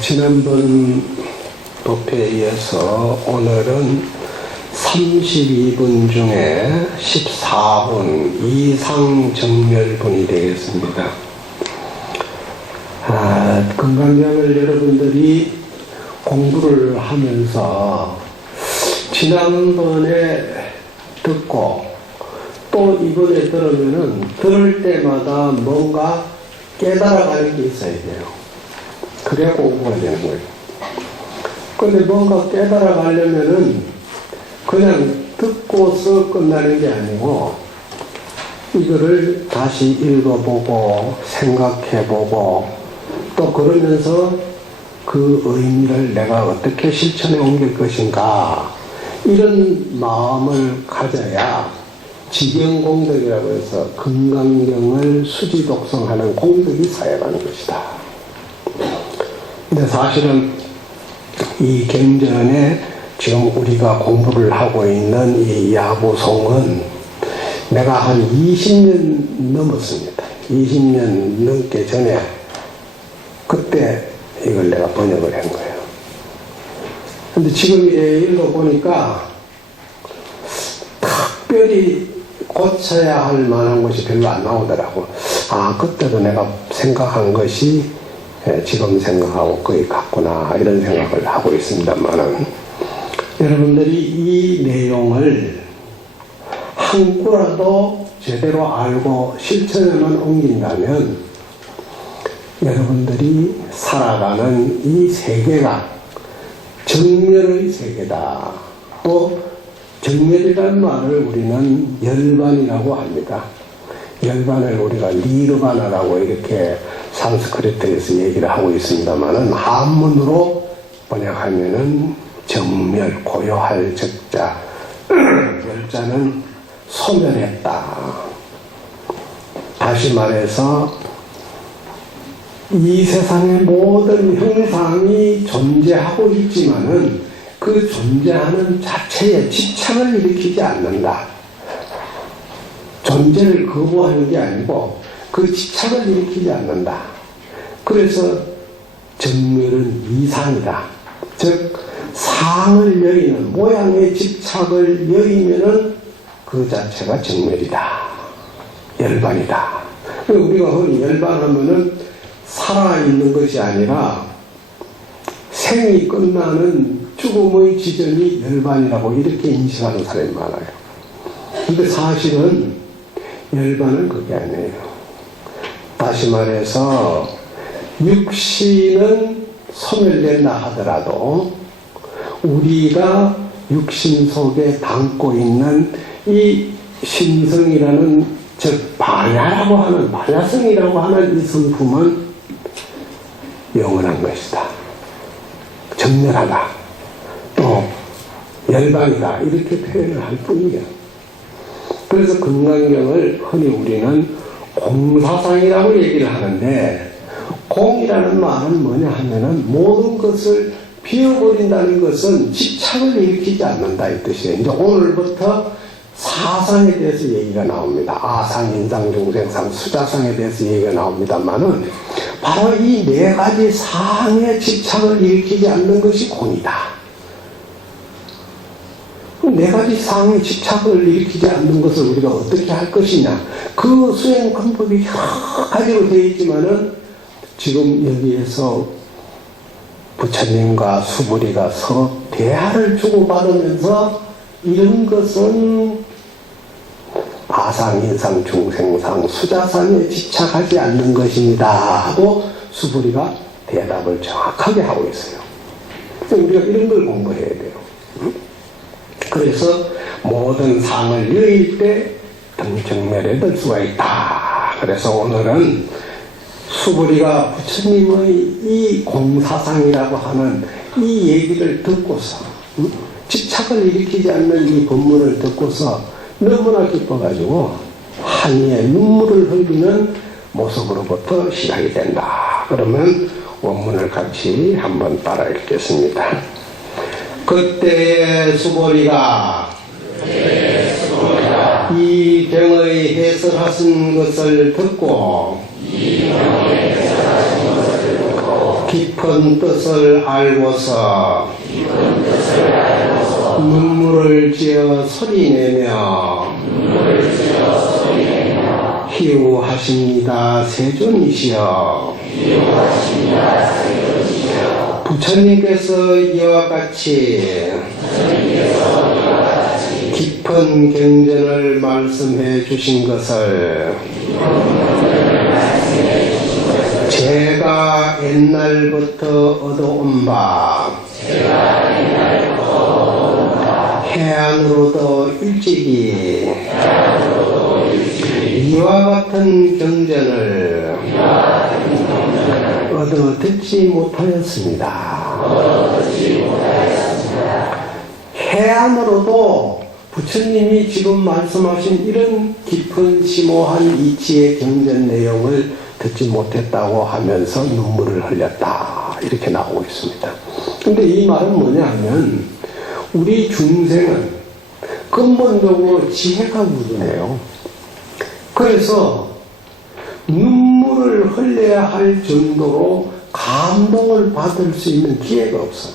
지난번 도표에 이어서 오늘은 32분 중에 14분 이상 정멸분이 되겠습니다. 건강경을 여러분들이 공부를 하면서 지난번에 듣고 또 이번에 들으면은 들을 때마다 뭔가 깨달아가는 게 있어야 돼요. 그래야 공부가 되는 거예요. 근데 뭔가 깨달아가려면은 그냥 듣고서 끝나는 게 아니고 이거를 다시 읽어보고 생각해보고 또 그러면서 그 의미를 내가 어떻게 실천에 옮길 것인가 이런 마음을 가져야 지경공덕이라고 해서 건강경을 수지독성하는 공덕이 쌓여가는 것이다. 근데 사실은 이 경전에 지금 우리가 공부를 하고 있는 이 야부송은 내가 한 20년 넘었습니다. 20년 넘게 전에 그때 이걸 내가 번역을 한 거예요. 근데 지금 읽어보니까 특별히 고쳐야 할 만한 것이 별로 안 나오더라고. 그때도 내가 생각한 것이 지금 생각하고 거의 같구나 이런 생각을 하고 있습니다만은 여러분들이 이 내용을 한 구라도 제대로 알고 실천에만 옮긴다면 여러분들이 살아가는 이 세계가 정멸의 세계다. 또 정멸이라는 말을 우리는 열반이라고 합니다. 열반을 우리가 니르바나라고 이렇게 산스크리트에서 얘기를 하고 있습니다만은 한문으로 번역하면은 정멸, 고요할 적자, 열자는 소멸했다. 다시 말해서 이 세상의 모든 형상이 존재하고 있지만은 그 존재하는 자체에 집착을 일으키지 않는다. 존재를 거부하는 게 아니고 그 집착을 일으키지 않는다. 그래서 정멸은 이상이다. 즉 상을 여의는 모양의 집착을 여의면은 그 자체가 정멸이다. 열반이다. 우리가 흔히 열반하면은 살아있는 것이 아니라 생이 끝나는 죽음의 지점이 열반이라고 이렇게 인식하는 사람이 많아요. 근데 사실은 열반은 그게 아니에요. 다시 말해서 육신은 소멸된다 하더라도 우리가 육신 속에 담고 있는 이 신성이라는 즉 반야라고 하는 반야성이라고 하는 이 성품은 영원한 것이다. 정렬하다. 또 열반이다. 이렇게 표현을 할 뿐이에요. 그래서 건강경을 흔히 우리는 공사상이라고 얘기를 하는데 공이라는 말은 뭐냐 하면은 모든 것을 비워버린다는 것은 집착을 일으키지 않는다 이 뜻이에요. 이제 오늘부터 사상에 대해서 얘기가 나옵니다. 아상, 인상, 중생상, 수자상에 대해서 얘기가 나옵니다만은 바로 이 네 가지 상에 집착을 일으키지 않는 것이 공이다. 네 가지 상에 집착을 일으키지 않는 것을 우리가 어떻게 할 것이냐. 그 수행 방법이 여러 가지로 되어 있지만은 지금 여기에서 부처님과 수부리가 서로 대화를 주고받으면서 이런 것은 아상, 인상, 중생상, 수자상에 집착하지 않는 것입니다 하고 수부리가 대답을 정확하게 하고 있어요. 그래서 우리가 이런 걸 공부해야 돼요. 그래서 모든 상을 여일 때 등정멸에 들 수가 있다. 그래서 오늘은 수부리가 부처님의 이 공사상이라고 하는 이 얘기를 듣고서 집착을 일으키지 않는 이 법문을 듣고서 너무나 기뻐가지고 한이의 눈물을 흘리는 모습으로부터 시작이 된다. 그러면 원문을 같이 한번 따라 읽겠습니다. 그때의 수보리가 이 병의 해설하신 것을 듣고 깊은 뜻을 알고서 눈물을 지어 소리내며 희우하십니다 세존이시여. 부처님께서 이와 같이 깊은 경전을 말씀해 주신 것을 제가 옛날부터 얻어온 바 해안으로도 일찍이 이와 같은 경전을 얻어 듣지 못하였습니다. 해안으로도 부처님이 지금 말씀하신 이런 깊은 심오한 이치의 경전 내용을 듣지 못했다고 하면서 눈물을 흘렸다 이렇게 나오고 있습니다. 근데 이 말은 뭐냐 하면 우리 중생은 근본적으로 지혜가 부족해요. 그래서 눈물을 흘려야 할 정도로 감동을 받을 수 있는 기회가 없어.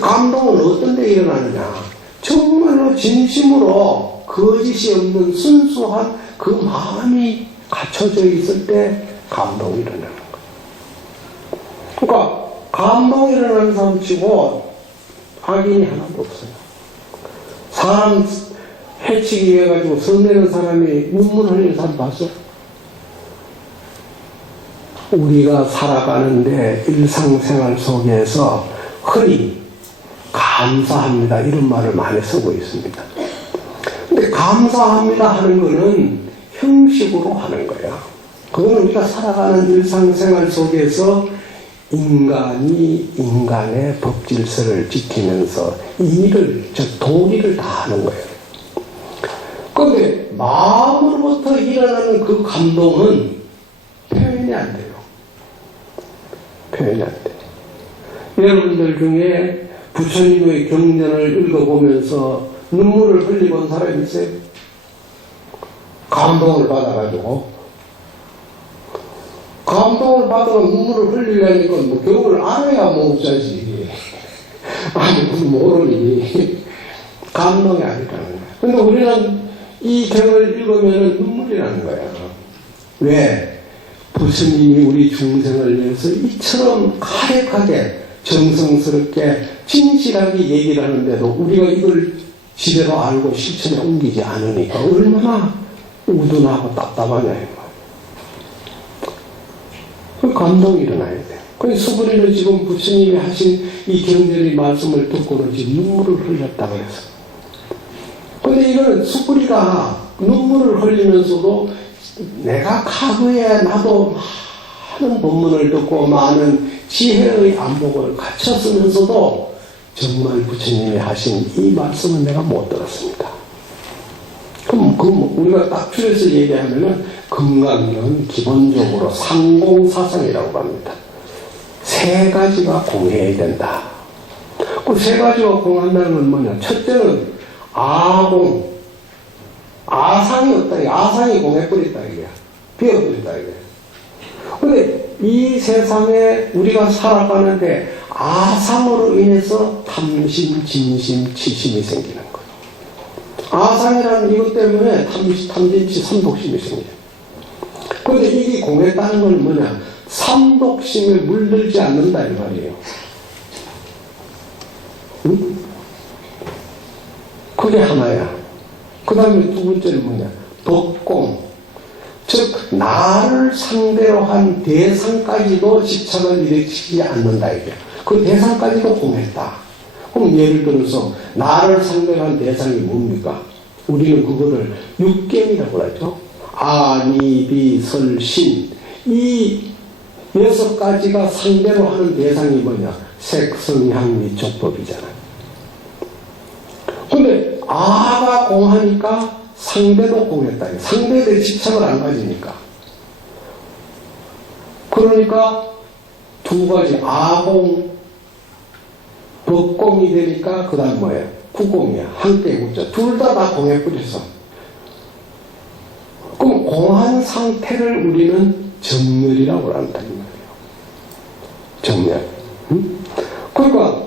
감동은 어떤 데 일어나느냐? 정말로 진심으로 거짓이 없는 순수한 그 마음이 갖춰져 있을 때 감동이 일어나는 거예요. 그러니까 감동이 일어나는 사람 치고 악인이 하나도 없어요. 사람 해치기 위해 가지고 성내는 사람이 눈물 흘리는 사람 봤어? 우리가 살아가는데 일상생활 속에서 흔히 감사합니다 이런 말을 많이 쓰고 있습니다. 근데 감사합니다 하는 거는 형식으로 하는 거야. 그거는 우리가 살아가는 일상생활 속에서 인간이 인간의 법질서를 지키면서 일을, 즉 도리를 다 하는 거예요. 그런데 마음으로부터 일어나는 그 감동은 표현이 안 돼요. 표현이 안 돼요. 여러분들 중에 부처님의 경전을 읽어보면서 눈물을 흘리본 사람이 있어요? 감동을 받아가지고 감동을 받아서 눈물을 흘리려니까 뭐 경을 알아야 못자지 아무것도 모르니 감동이 아니라는 거야. 근데 우리는 이 경을 읽으면 눈물이 나는 거야. 왜? 부처님이 우리 중생을 위해서 이처럼 카레하게 정성스럽게 진실하게 얘기를 하는데도 우리가 이걸 제대로 알고 실천에 옮기지 않으니까 얼마나 우둔하고 답답하냐. 그 감동이 일어나야 돼. 그래서 수부리는 지금 부처님이 하신 이 경전의 말씀을 듣고는 지금 눈물을 흘렸다 그래서. 근데 이거는 수부리가 눈물을 흘리면서도 내가 과거에 나도 많은 법문을 듣고 많은 지혜의 안목을 갖췄으면서도 정말 부처님이 하신 이 말씀은 내가 못 들었습니다. 그럼 우리가 딱 줄여서 얘기하면은 금강경은 기본적으로 상공사상이라고 합니다. 세 가지가 공해야 된다. 그 세 가지가 공한다는 건 뭐냐? 첫째는 아공, 아상이 없다. 아상이 공해버렸다 이게. 비어버렸다 이게. 근데 이 세상에 우리가 살아가는데 아상으로 인해서 탐심, 진심, 치심이 생기는 거예요. 아상이라는 이것 때문에 탐진치, 삼독심이 생겨요. 그런데 이게 공했다는 건 뭐냐? 삼독심에 물들지 않는다 이 말이에요. 응? 그게 하나야. 그 다음에 두 번째는 뭐냐? 덕공. 즉 나를 상대로 한 대상까지도 집착을 일으키지 않는다 이게. 그 대상까지도 공했다. 그럼 예를 들어서 나를 상대로 한 대상이 뭡니까? 우리는 그거를 육경이라고 하죠. 아니, 비, 설, 신. 이 6가지가 상대로 하는 대상이 뭐냐? 색, 성, 향, 미, 촉법이잖아. 근데 아가 공하니까 상대도 공했다. 상대에 집착을 안 가지니까. 그러니까 두 가지 아공, 법공이 되니까 그 다음 뭐예요? 구공이야. 한때 구자. 둘 다 공해버렸어. 그럼 공한 상태를 우리는 정멸이라고 한다 이 말이에요. 정면. 그러니까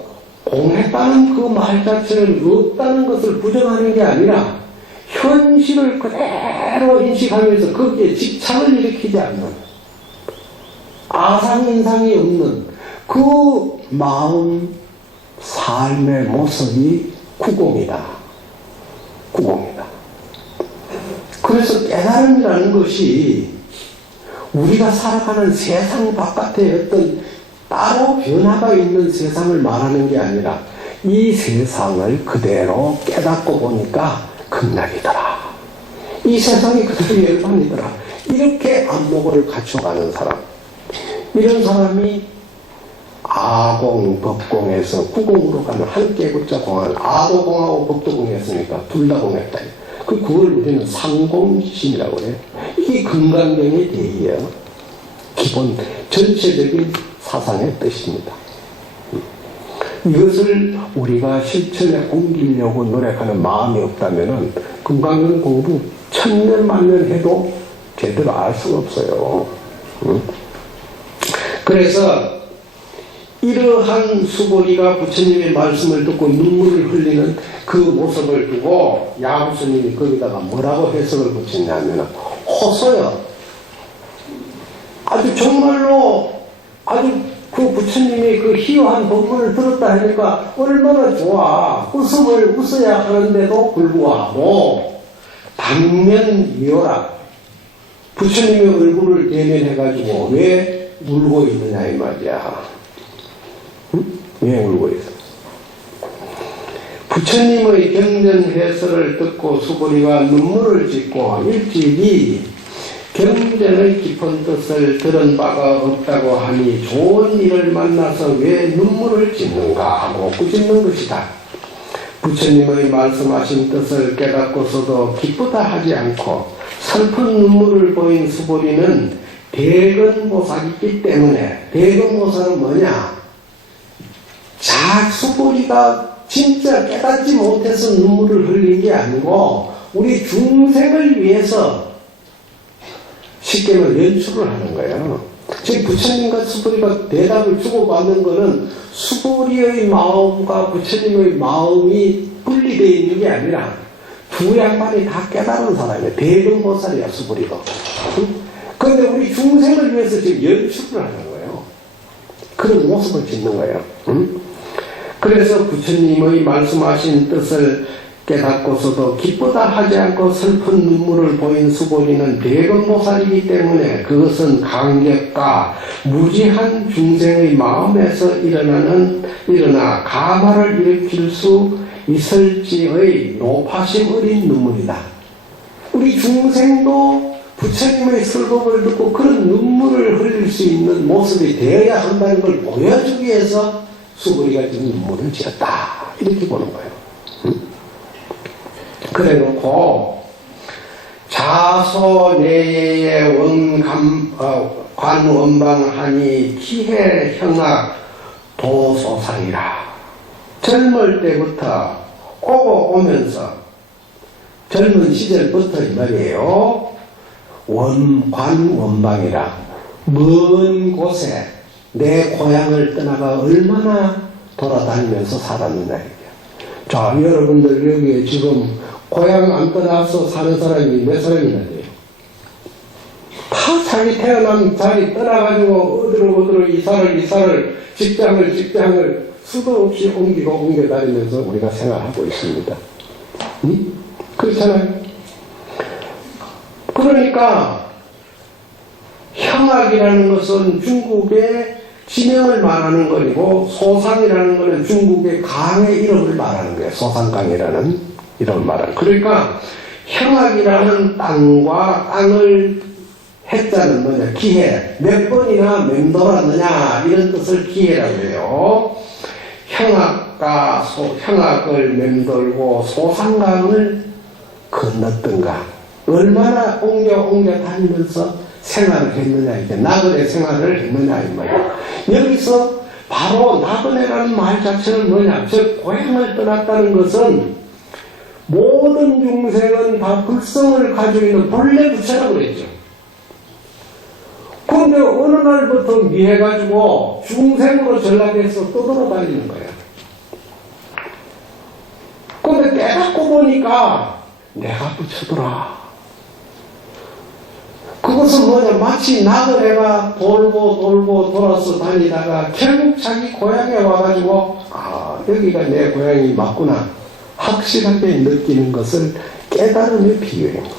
공했다는 그 말 자체는 없다는 것을 부정하는 게 아니라 현실을 그대로 인식하면서 거기에 집착을 일으키지 않는 아상인상이 없는 그 마음 삶의 모습이 구공이다. 구공이다. 그래서 깨달음이라는 것이 우리가 살아가는 세상 바깥에 어떤 따로 변화가 있는 세상을 말하는 게 아니라 이 세상을 그대로 깨닫고 보니까 극락이더라. 이 세상이 그대로 열반이더라. 이렇게 안목을 갖춰가는 사람. 이런 사람이 아공, 법공에서 구공으로 가는 함께 붙자 공한 아도공하고 법도공했으니까 둘 다 공했다. 그걸 우리는 상공신이라고 해요. 이게 금강경의 대의예요. 기본 전체적인 사상의 뜻입니다. 이것을 우리가 실천에 옮기려고 노력하는 마음이 없다면 금강경 공부 천년 만년 해도 제대로 알 수가 없어요. 그래서 이러한 수고리가 부처님의 말씀을 듣고 눈물을 흘리는 그 모습을 두고 야부스님이 거기다가 뭐라고 해석을 붙였냐면 호소요. 아주 정말로 아주 그 부처님이 그 희화한 법문을 들었다 하니까 얼마나 좋아. 웃음을 웃어야 하는데도 불구하고 당면이어라. 부처님의 얼굴을 대면해가지고 왜 울고 있느냐 이 말이야. 응? 왜 울고 있어? 부처님의 경전 해설을 듣고 수고리가 눈물을 짓고 일찍이 경전의 깊은 뜻을 들은 바가 없다고 하니 좋은 일을 만나서 왜 눈물을 짓는가 하고 꾸짖는 것이다. 부처님의 말씀하신 뜻을 깨닫고서도 기쁘다 하지 않고 슬픈 눈물을 보인 수고리는 대근보살이기 때문에, 대근보살은 뭐냐? 수고리가 진짜 깨닫지 못해서 눈물을 흘린 게 아니고 우리 중생을 위해서 쉽게 말해 연출을 하는 거예요. 즉 부처님과 수고리가 대답을 주고받는 것은 수고리의 마음과 부처님의 마음이 분리되어 있는 게 아니라 두 양반이 다 깨달은 사람이에요. 대근보살이야 수고리가. 그런데 우리 중생을 위해서 지금 연출을 하는 거예요. 그런 모습을 짓는 거예요. 그래서 부처님의 말씀하신 뜻을 깨닫고서도 기쁘다 하지 않고 슬픈 눈물을 보인 수고리는 대근보살이기 때문에 그것은 간격과 무지한 중생의 마음에서 일어나 가마를 일으킬 수 있을지의 높아심 어린 눈물이다. 우리 중생도 부처님의 설법을 듣고 그런 눈물을 흘릴 수 있는 모습이 되어야 한다는 걸 보여주기 위해서 수고리가 지금 눈물을 지었다. 이렇게 보는 거예요. 그래 놓고 자소내의 관원방하니 기해 형악 도소상이라. 젊을 때부터 오고 오면서 젊은 시절부터 이 말이에요. 관원방이라. 먼 곳에 내 고향을 떠나가 얼마나 돌아다니면서 살았느냐. 자, 여러분들 여기에 지금 고향 안 떠나서 사는 사람이 몇 사람이나 돼요? 다 자기 태어난 자리 떠나가지고 어디로 이사를 직장을 수도 없이 옮겨 다니면서 우리가 생활하고 있습니다. 응? 그렇잖아요. 그러니까 형악이라는 것은 중국의 지명을 말하는 것이고 소상이라는 것은 중국의 강의 이름을 말하는 거예요. 소상강이라는 이름을 말하는. 그러니까 형악이라는 땅을 해자는 뭐냐? 기해. 몇 번이나 맴돌았느냐 이런 뜻을 기해라고 해요. 형악을 맴돌고 소상강을 건넜던가. 얼마나 옮겨 다니면서 생활을 했느냐, 이제 나그네 생활을 했느냐 이 말이야. 여기서 바로 나그네라는 말 자체는 뭐냐? 즉 고향을 떠났다는 것은 모든 중생은 다 불성을 가지고 있는 본래 부처라고 그랬죠. 그 근데 어느 날부터 미해가지고 중생으로 전락해서 떠돌아다니는 거야. 근데 깨닫고 보니까 내가 부처더라. 그것은 뭐냐, 마치 나그네가 돌고 돌아서 다니다가 결국 자기 고향에 와가지고 여기가 내 고향이 맞구나 확실하게 느끼는 것을 깨달음에 비유한 겁니다.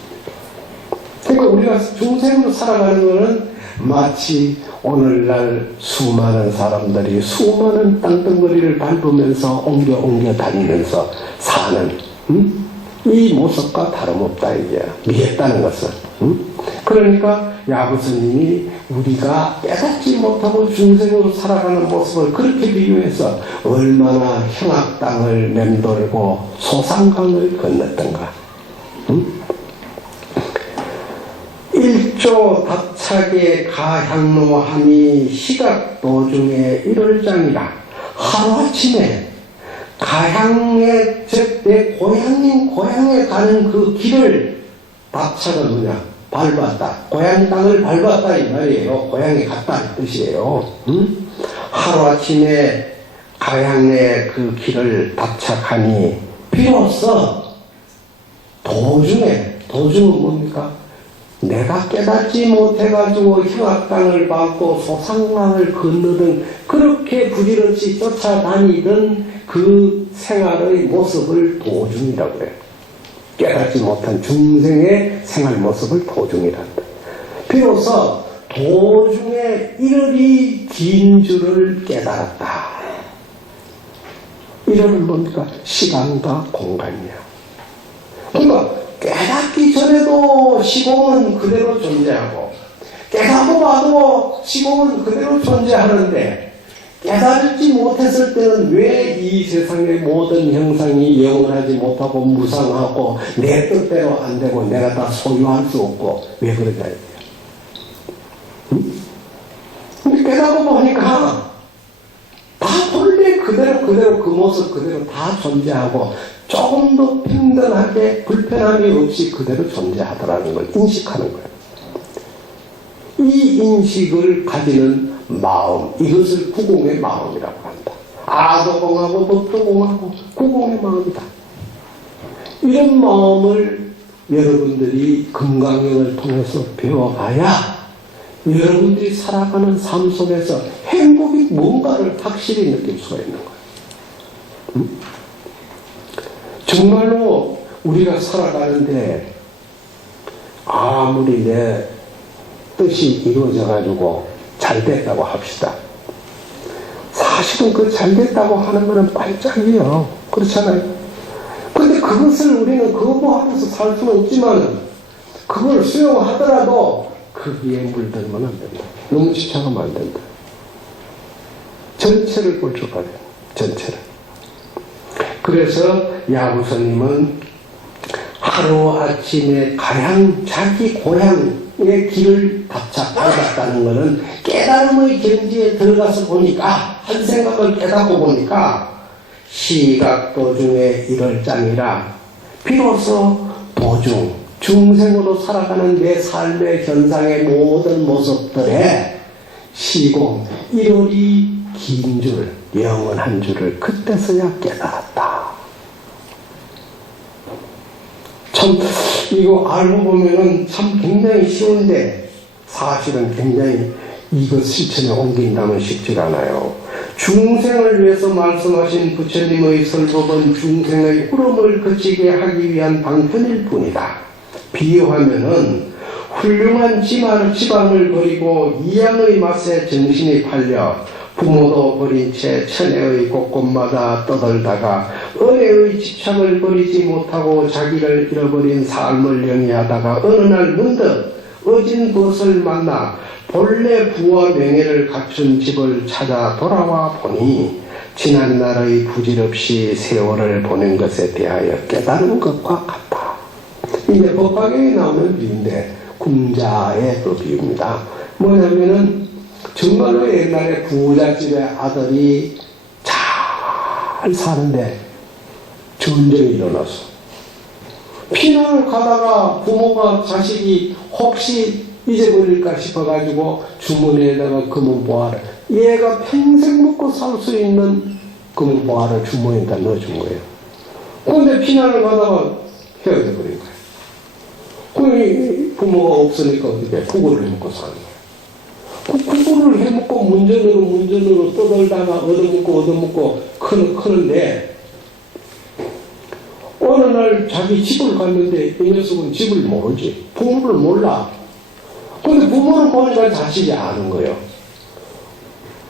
그러니까 우리가 중생으로 살아가는 것은 마치 오늘날 수많은 사람들이 수많은 땅덩어리를 밟으면서 옮겨 다니면서 사는 이 모습과 다름없다 이게 미했다는 것은. 그러니까 야구 스님이 우리가 깨닫지 못하고 중생으로 살아가는 모습을 그렇게 비유해서 얼마나 형악 땅을 맴돌고 소상강을 건넜던가. 일조 답착의 가향로함이 시각 도중에 일월장이라 하루아침에 가향에 즉 내 고향인 고향에 가는 그 길을 답착은 뭐냐 밟았다. 고향 땅을 밟았다 이 말이에요. 고향에 갔다는 뜻이에요. 하루아침에 가향의 그 길을 답착하니 비로소 도중은 뭡니까? 내가 깨닫지 못해가지고 형악당을 받고 소상강을 건너든 그렇게 부지런히 쫓아다니던 그 생활의 모습을 도중이라고 해요. 깨닫지 못한 중생의 생활 모습을 도중이란다. 비로소 도중에 이르리 긴 줄을 깨달았다. 이르는 뭡니까? 시간과 공간이야. 그러니까 깨닫기 전에도 시공은 그대로 존재하고 깨닫고 봐도 시공은 그대로 존재하는데 깨달지 못했을 때는 왜 이 세상의 모든 형상이 영원하지 못하고 무상하고 내 뜻대로 안 되고 내가 다 소유할 수 없고 왜 그러냐 근데 깨닫고 보니까 다 본래 그대로 그 모습 그대로 다 존재하고 조금 더 평등하게 불편함이 없이 그대로 존재하더라는 걸 인식하는 거예요. 이 인식을 가지는 마음, 이것을 구공의 마음이라고 한다. 아도 공하고 법도 공하고 구공의 마음이다. 이런 마음을 여러분들이 금강경을 통해서 배워가야 여러분들이 살아가는 삶 속에서 행복이 뭔가를 확실히 느낄 수가 있는 거예요. 정말로 우리가 살아가는데 아무리 내 뜻이 이루어져가지고 잘 됐다고 합시다. 사실은 그 잘 됐다고 하는 거는 반짝이에요. 그렇잖아요. 근데 그것을 우리는 거부하면서 살 수는 없지만 그걸 수용하더라도 거기에 물들면 안 된다. 너무 집착하면 안 된다. 전체를 볼 줄 알아요. 전체를. 그래서 야구스님은 하루아침에 가양 자기 고향의 길을 답착받았다는 것은 깨달음의 경지에 들어가서 보니까 한 생각을 깨닫고 보니까 시각 도중에 이럴장이라 비로소 도중 중생으로 살아가는 내 삶의 현상의 모든 모습들에 시공 일월이 긴 줄 영원한 줄을 그때서야 깨달았다. 참 이거 알고 보면은 참 굉장히 쉬운데 사실은 굉장히 이것 실천에 옮긴다면 쉽지가 않아요. 중생을 위해서 말씀하신 부처님의 설법은 중생의 흐름을 그치게 하기 위한 방편일 뿐이다. 비유하면은 훌륭한 지방을 버리고 이양의 맛에 정신이 팔려 부모도 버린 채 천혜의 곳곳마다 떠돌다가 은혜의 집착을 버리지 못하고 자기를 잃어버린 삶을 영위하다가 어느 날 문득 어진 것을 만나 본래 부와 명예를 갖춘 집을 찾아 돌아와 보니 지난날의 부질없이 세월을 보낸 것에 대하여 깨달은 것과 같다. 이게 법화경에 나오는 비유인데 궁자의 또 비유입니다. 뭐냐면은 정말로 옛날에 부잣집의 아들이 잘 사는데 전쟁이 일어났어. 피난을 가다가 부모가 자식이 혹시 잊어버릴까 싶어가지고 주머니에다가 금은보화를, 얘가 평생 먹고 살 수 있는 금은보화를 주머니에다 넣어준 거예요. 그런데 피난을 가다가 헤어져 버린 거예요. 그 부모가 없으니까 어떻게 구걸을 해먹고 사는 거예요. 그 구걸을 해먹고 문전으로 떠돌다가 얻어먹고 크는데, 어느 날 자기 집을 갔는데 이 녀석은 집을 모르지. 부모를 몰라. 근데 부모를 보니까 자식이 아는 거예요.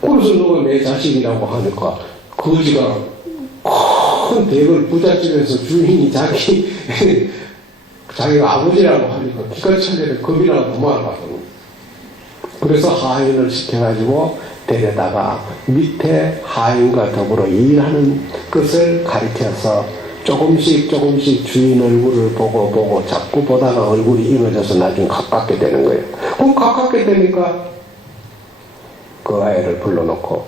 그래서 너가 내 자식이라고 하니까 거지가 큰 대걸 부잣집에서 주인이 자기가 아버지라고 하니까 기가 차게 겁이 나서 도망가거든요. 그래서 하인을 시켜가지고 데려다가 밑에 하인과 더불어 일하는 것을 가르쳐서 조금씩 주인 얼굴을 보고 자꾸 보다가 얼굴이 익어져서 나중에 가깝게 되는 거예요. 그럼 가깝게 되니까 그 아이를 불러놓고,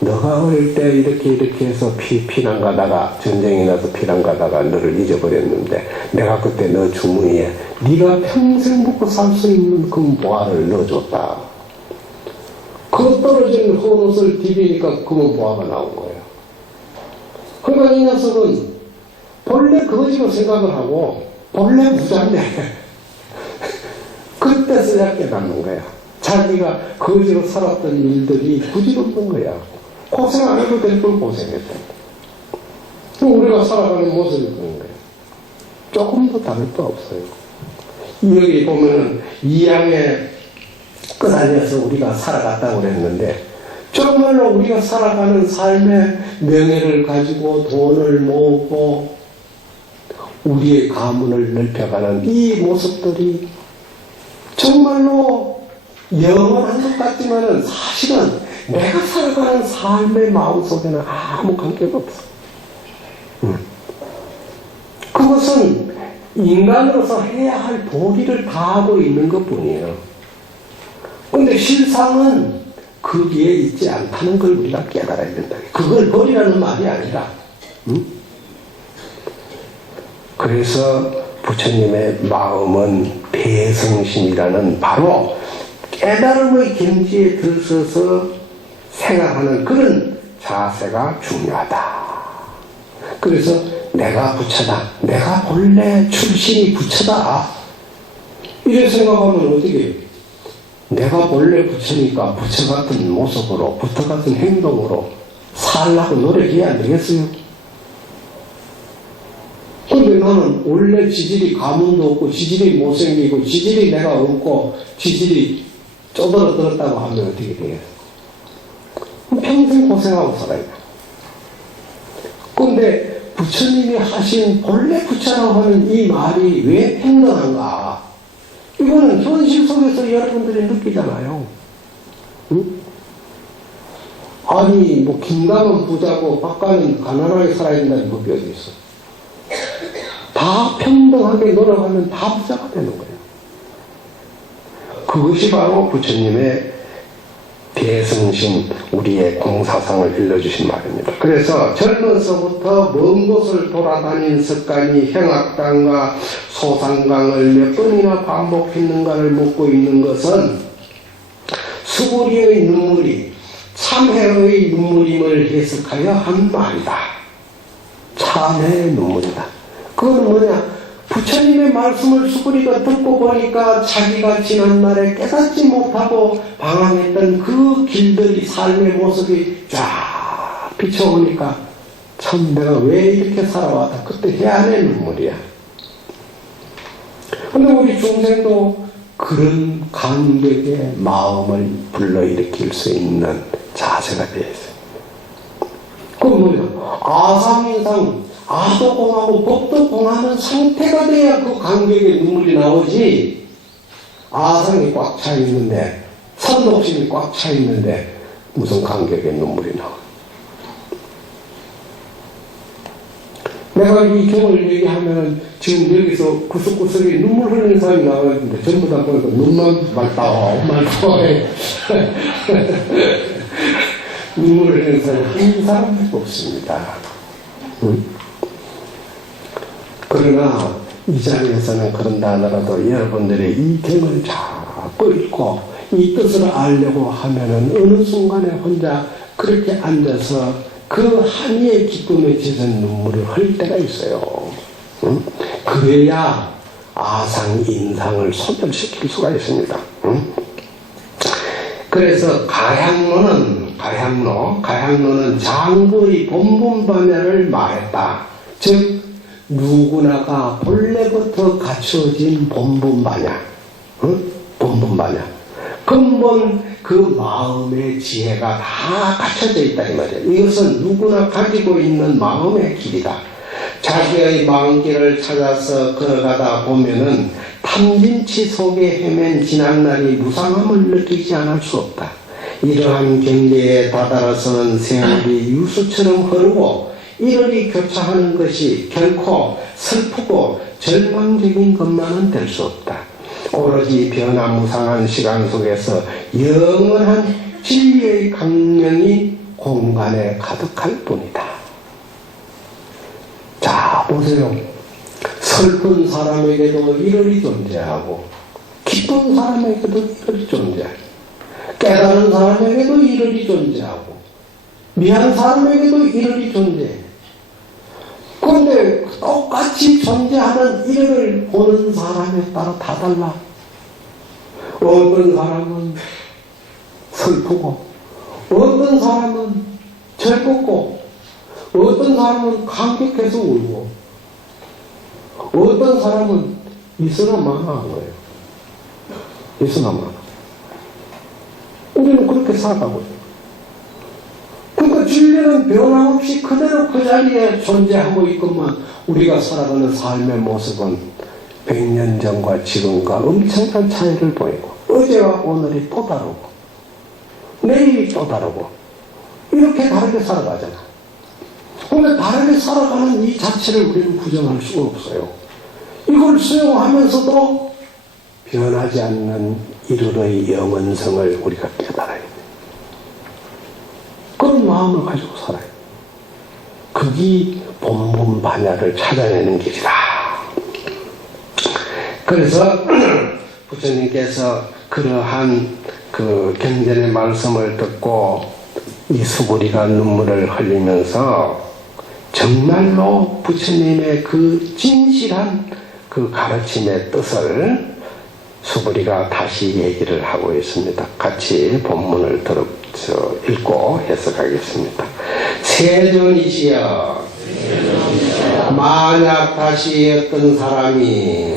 너가 어릴 때 이렇게 해서 피난 가다가, 전쟁이 나서 피난 가다가 너를 잊어버렸는데 내가 그때 너 주머니에 네가 평생 먹고 살 수 있는 금보화를 넣어줬다. 그 떨어진 헌옷을 디비니까 금은보화가 나온 거예요. 그러니까 이 녀석은 본래 거지로 생각을 하고 본래 부자인데 그때서야 깨닫는 거야. 자기가 거지로 살았던 일들이 부질없는 거야. 고생 안 해도 될 걸 고생했다. 우리가 살아가는 모습이 그런 거야. 조금도 다를 바 없어요. 여기 보면은 이양에 끄달려서 우리가 살아갔다고 그랬는데, 정말로 우리가 살아가는 삶의 명예를 가지고 돈을 모으고 우리의 가문을 넓혀가는 이 모습들이 정말로 영원한 것 같지만은 사실은 내가 살아가는 삶의 마음속에는 아무 관계가 없어. 그것은 인간으로서 해야 할 도리를 다하고 있는 것 뿐이에요. 근데 실상은 거기에 있지 않다는 걸 우리가 깨달아야 된다. 그걸 버리라는 말이 아니라. 그래서 부처님의 마음은 대성심이라는 바로 깨달음의 경지에 들어서서 생각하는 그런 자세가 중요하다. 그래서 내가 부처다. 내가 본래 출신이 부처다. 이렇게 생각하면 어떻게 해요? 내가 본래 부처니까 부처 같은 모습으로, 부처 같은 행동으로 살라고 노력해야 안 되겠어요? 근데 나는 원래 지질이 가문도 없고, 지질이 못생기고, 지질이 내가 없고, 지질이 쪼들어들었다고 하면 어떻게 되겠어요? 평생 고생하고 살아야 돼. 근데 부처님이 하신 본래 부처라고 하는 이 말이 왜 평등한가? 이거는 현실 속에서 여러분들이 느끼잖아요. 응? 아니, 뭐, 김가는 부자고, 박가는 가난하게 살아야 된다는 법이 어디 있어? 다 평등하게 노력하면 다 부자가 되는 거예요. 그것이 바로 부처님의 대성심, 우리의 공사상을 일러주신 말입니다. 그래서 젊어서부터 먼 곳을 돌아다닌 습관이 형악당과 소상강을 몇 번이나 반복했는가를 묻고 있는 것은 수고리의 눈물이 참회의 눈물임을 해석하여 한 말이다. 참회의 눈물이다. 그건 뭐냐? 부처님의 말씀을 수구리가 듣고 보니까 자기가 지난날에 깨닫지 못하고 방황했던 그 길들이, 삶의 모습이 쫙 비춰오니까 참 내가 왜 이렇게 살아왔다. 그때 해안의 눈물이야. 근데 우리 중생도 그런 감격의 마음을 불러일으킬 수 있는 자세가 되어 있어요. 그건 뭐냐? 아상인상, 아도 공하고 법도 공하는 상태가 돼야 그 감격의 눈물이 나오지. 아상이 꽉 차 있는데, 선독심이 꽉 차 있는데 무슨 감격의 눈물이 나와? 내가 이 경을 얘기하면은 지금 여기서 구석구석에 눈물 흘리는 사람이 나와있는데 전부 다 보니까 눈만 말다 해. 눈물 흘리는 사람이 한 사람도 없습니다. 응? 그러나 이 자리에서는 그런다 하더라도 여러분들의 이 경을 자꾸 듣고 있고 이 뜻을 알려고 하면은 어느 순간에 혼자 그렇게 앉아서 그 한이의 기쁨에 젖은 눈물을 흘릴 때가 있어요. 응? 그래야 아상, 인상을 소멸시킬 수가 있습니다. 응? 그래서 가향로는 장부의 본분반야를 말했다. 즉 누구나가 본래부터 갖춰진 본분반야, 응? 본분반야. 근본 그 마음의 지혜가 다 갖춰져 있다 이 말이에요. 이것은 누구나 가지고 있는 마음의 길이다. 자기의 마음길을 찾아서 걸어가다 보면은 탐진치 속에 헤맨 지난날이 무상함을 느끼지 않을 수 없다. 이러한 경계에 다다라서는 세월이 유수처럼 흐르고 이러리 교차하는 것이 결코 슬프고 절망적인 것만은 될 수 없다. 오로지 변화무상한 시간 속에서 영원한 진리의 강명이 공간에 가득할 뿐이다. 자, 보세요. 슬픈 사람에게도 이러리 존재하고 기쁜 사람에게도 이러리 존재하고 깨달은 사람에게도 이러리 존재하고 미안 사람에게도 이러리 존재해. 그런데 똑같이 존재하는 이를 보는 사람에 따라 다 달라. 어떤 사람은 슬프고 어떤 사람은 즐겁고 어떤 사람은 감격해서 울고 어떤 사람은 있으나 마나한 거예요. 있으나 마나. 우리는 그렇게 살아가고 있어요. 그러니까 진리는 변함없이 그대로 그 자리에 존재하고 있건만 우리가 살아가는 삶의 모습은 100년 전과 지금과 엄청난 차이를 보이고 어제와 오늘이 또 다르고 내일이 또 다르고 이렇게 다르게 살아가잖아. 그런데 다르게 살아가는 이 자체를 우리는 부정할 수가 없어요. 이걸 수용하면서도 변하지 않는 이르의 영원성을 우리가 깨달아야 돼. 그런 마음을 가지고 살아요. 그게 본분반야를 찾아내는 길이다. 그래서 부처님께서 그러한 그 경전의 말씀을 듣고 이 수부리가 눈물을 흘리면서 정말로 부처님의 그 진실한 그 가르침의 뜻을 수부리가 다시 얘기를 하고 있습니다. 같이 본문을 읽고 해석하겠습니다. 세존이시여, 만약 다시 어떤 사람이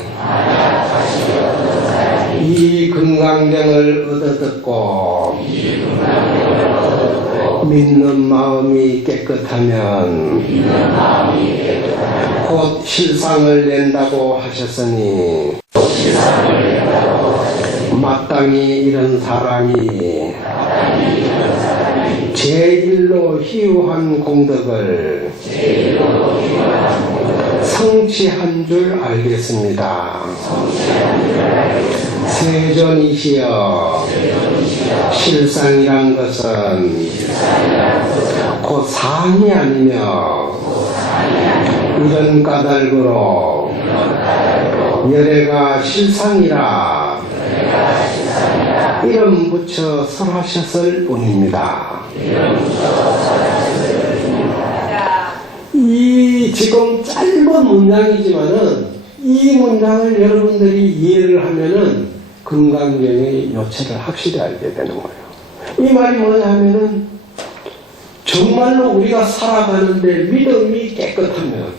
이 금강경을 얻어듣고 믿는 마음이 깨끗하면 곧 실상을 낸다고 하셨으니 마땅히 이런 사람이 제일로 희유한 공덕을 성취한 줄 알겠습니다. 세존이시여, 실상이란 것은 곧 상이 아니며 이런 까닭으로 열애가 실상이라 이름 붙여 설하셨을 뿐입니다. 이 지금 짧은 문장이지만은 이 문장을 여러분들이 이해를 하면은 금강경의 요체를 확실히 알게 되는 거예요. 이 말이 뭐냐 하면은 정말로 우리가 살아가는데 믿음이 깨끗하면,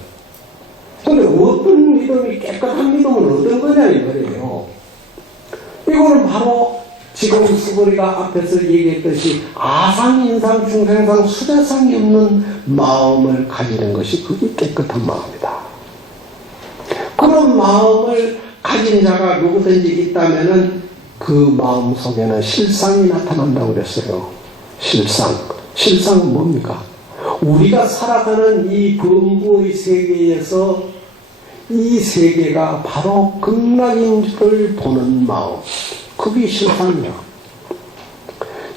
근데 어떤 믿음이 깨끗한 믿음은 어떤 거냐 이 말이에요. 이거는 바로 지금 수고리가 앞에서 얘기했듯이 아상, 인상, 중생상, 수자상이 없는 마음을 가지는 것이 그게 깨끗한 마음이다. 그런 마음을 가진 자가 누구든지 있다면은 그 마음 속에는 실상이 나타난다고 그랬어요. 실상은 뭡니까? 우리가 살아가는 이 범부의 세계에서 이 세계가 바로 극락인 줄을 보는 마음, 그게 실상이야.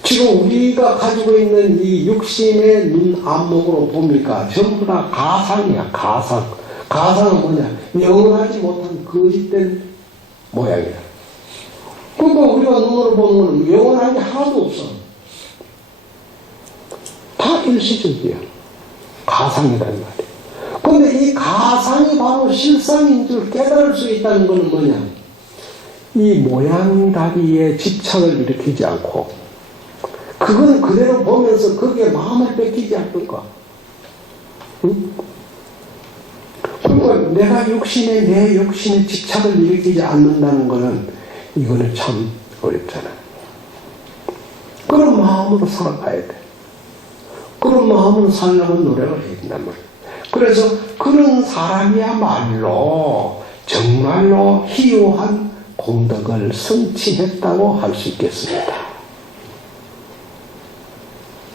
지금 우리가 가지고 있는 이 육신의 눈, 안목으로 봅니까? 전부 다 가상이야. 가상은 뭐냐? 영원하지 못한 거짓된 모양이야. 그러니까 우리가 눈으로 보는 거는 영원한 게 하나도 없어. 다 일시적이야. 가상이란 말이야. 근데 이 가상이 바로 실상인 줄 깨달을 수 있다는 것은 뭐냐? 이 모양다리에 집착을 일으키지 않고 그건 그대로 보면서 거기에 마음을 뺏기지 않는 거. 응? 그러니까 내가 내 욕심에 집착을 일으키지 않는다는 것은 이거는 참 어렵잖아. 그런 마음으로 살아가야 돼. 그런 마음으로 살려면 노력을 해야 된단 말이야. 그래서 그런 사람이야말로 정말로 희유한 공덕을 성취했다고 할 수 있겠습니다.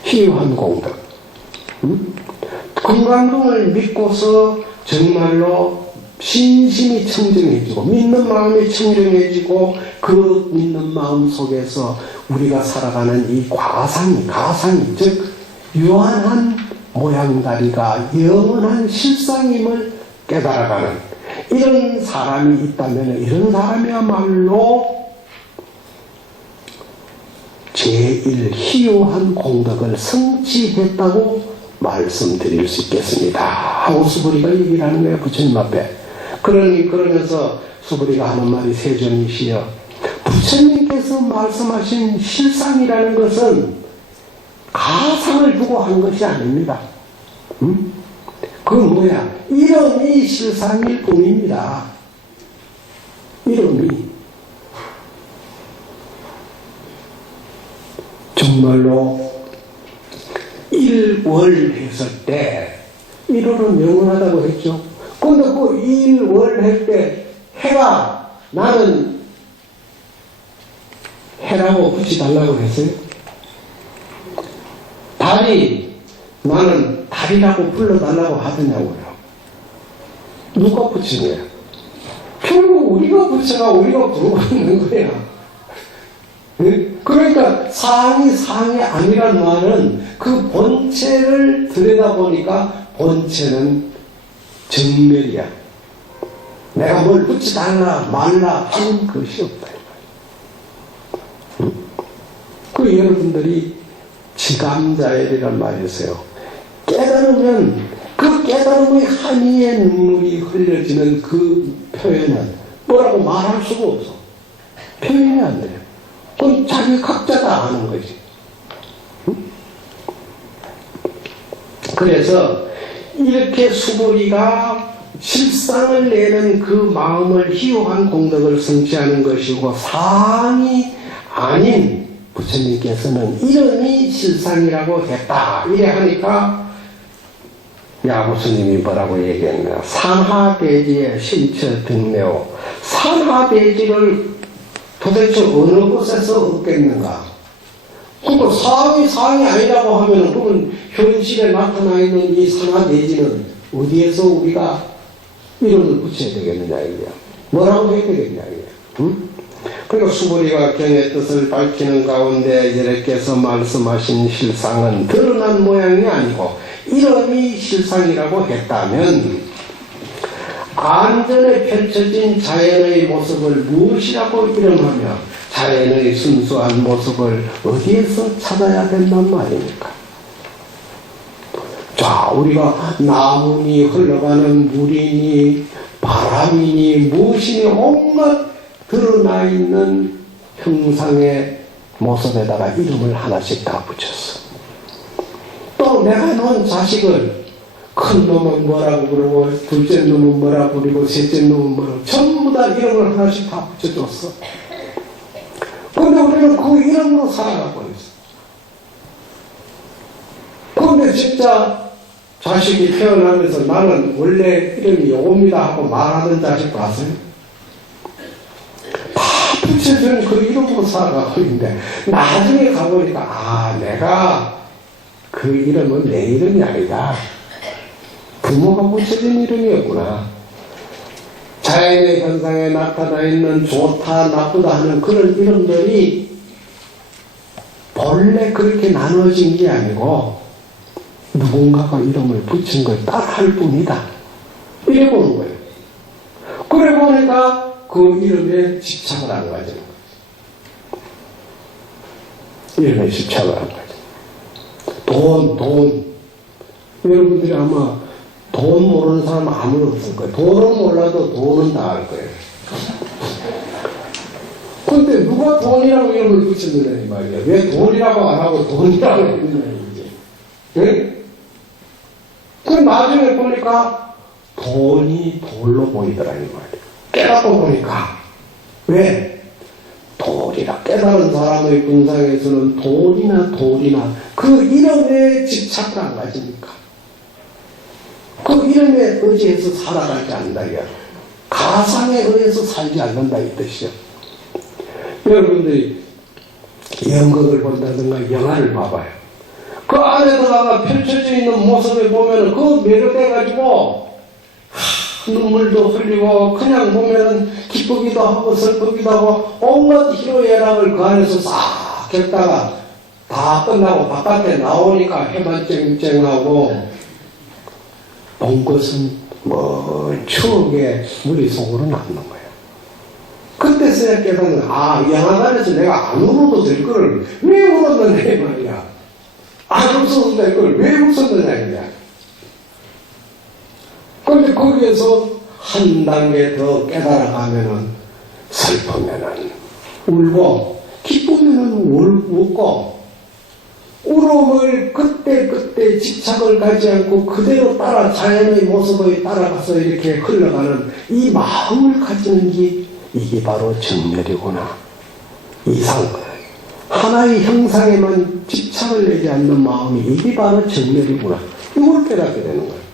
희유한 공덕. 건강등을 믿고서 정말로 신심이 청정해지고 믿는 마음이 청정해지고 그 믿는 마음 속에서 우리가 살아가는 이 가상이 즉 유한한 모양다리가 영원한 실상임을 깨달아가는 이런 사람이 있다면 이런 사람이야말로 제일 희유한 공덕을 성취했다고 말씀드릴 수 있겠습니다 하고 수부리가 얘기를 하는 거예요. 부처님 앞에. 그러면서 수부리가 하는 말이 세존이시여, 부처님께서 말씀하신 실상이라는 것은 가상을 두고 한 것이 아닙니다. 그건 뭐야? 이름이 실상일 뿐입니다. 이름이. 정말로 일월했을 때, 일월은 영원하다고 했죠. 근데 그 일월할 때 해가 나는 해라고 붙여달라고 했어요. 달이 나는 달이라고 불러달라고 하더냐고요. 누가 붙인 거야? 결국 우리가 붙여가 우리가 부르고 있는 거야. 그러니까 상이 아니란 말은 그 본체를 들여다보니까 본체는 정멸이야. 내가 뭘 붙여달라 말라 하는 것이 없다. 그 여러분들이 지감자엘이란 말이 있어요. 깨달으면 그 깨달음의 한이의 눈물이 흘려지는 그 표현은 뭐라고 말할 수가 없어. 표현이 안 돼요. 그건 자기 각자가 하는 거지. 그래서 이렇게 수부리가 실상을 내는 그 마음을 희유한 공덕을 성취하는 것이고, 상이 아닌 부처님께서는 이름이 실상이라고 했다. 이래 하니까 야구스님이 뭐라고 얘기했냐. 산하대지의 신처 등매호. 산하대지를 도대체 어느 곳에서 얻겠는가? 그러니까 상이 아니라고 하면 그러면 현실에 나타나 있는 이 산하대지는 어디에서 우리가 이름을 붙여야 되겠느냐 이거야. 뭐라고 해야 되겠냐 이거야. 그러니까 수부리가 경의 뜻을 밝히는 가운데 이렇게서 말씀하신 실상은 드러난 모양이 아니고 이름이 실상이라고 했다면 안전에 펼쳐진 자연의 모습을 무엇이라고 이름하며 자연의 순수한 모습을 어디에서 찾아야 된단 말입니까? 자, 우리가 나무니 흘러가는 물이니 바람이니 무엇이니 온갖 드러나 있는 형상의 모습에다가 이름을 하나씩 다 붙였어. 또 내가 낳은 자식을 큰 놈은 뭐라고 부르고 둘째 놈은 뭐라고 부르고 셋째 놈은 뭐라고 전부 다 이름을 하나씩 다 붙여줬어. 근데 우리는 그 이름으로 살아가고 있어. 근데 진짜 자식이 태어나면서 나는 원래 이름이 요겁니다 하고 말하는 자식 봤어요? 다 붙여준 그 이름으로 살아가고 있는데 나중에 가보니까 아, 내가 그 이름은 내 이름이 아니다. 부모가 붙여준 이름이었구나. 자연의 현상에 나타나 있는 좋다 나쁘다 하는 그런 이름들이 본래 그렇게 나눠진 게 아니고 누군가가 이름을 붙인 걸 따라할 뿐이다. 이래 보는 거예요. 그래 보니까 그 이름에 집착을 안 가지는 거예요. 이름에 집착을 한 거죠. 돈. 여러분들이 아마 돈 모르는 사람 아무도 없을 거예요. 돈은 몰라도 돈은 다 알 거예요. 근데 누가 돈이라고 이름을 붙였느냐 이 말이야. 왜 돈이라고 안 하고 돈이라고 했느냐 이게. 네? 그럼 나중에 보니까 돈이 돌로 보이더라 이 말이야. 깨닫고 보니까 왜? 돌이라 깨달은 사람의 분상에서는 돌이나 그 이름에 집착을 안 가집니까? 그 이름에 의지해서 살아가지 않는다 이게. 가상에 의해서 살지 않는다 이 뜻이요. 여러분들이 연극을 본다든가 영화를 봐봐요. 그 안에 들어가 펼쳐져 있는 모습을 보면은 그 매료돼가지고 눈물도 흘리고 그냥 보면은 기쁘기도 하고 슬프기도 하고 온갖 희로애락을 그 안에서 싹 겪다가 다 끝나고 바깥에 나오니까 해만 쨍쨍하고 본 것은 뭐 추억의 머릿속으로 남는 거예요. 그때서야 깨닫는 영화관에서 내가 안 울어도 될 거를 왜 울었느냐 이 말이야. 안 웃어도 될 걸 왜 웃었느냐 이거야. 그런데 거기에서 한 단계 더 깨달아가면은 슬프면은 울고 기쁘면은 웃고 울음을 그때 집착을 가지 않고 그대로 따라 자연의 모습을 따라가서 이렇게 흘러가는 이 마음을 가지는 게 이게 바로 정멸이구나. 이상 하나의 형상에만 집착을 내지 않는 마음이 이게 바로 정멸이구나. 이걸 깨닫게 되는 거예요.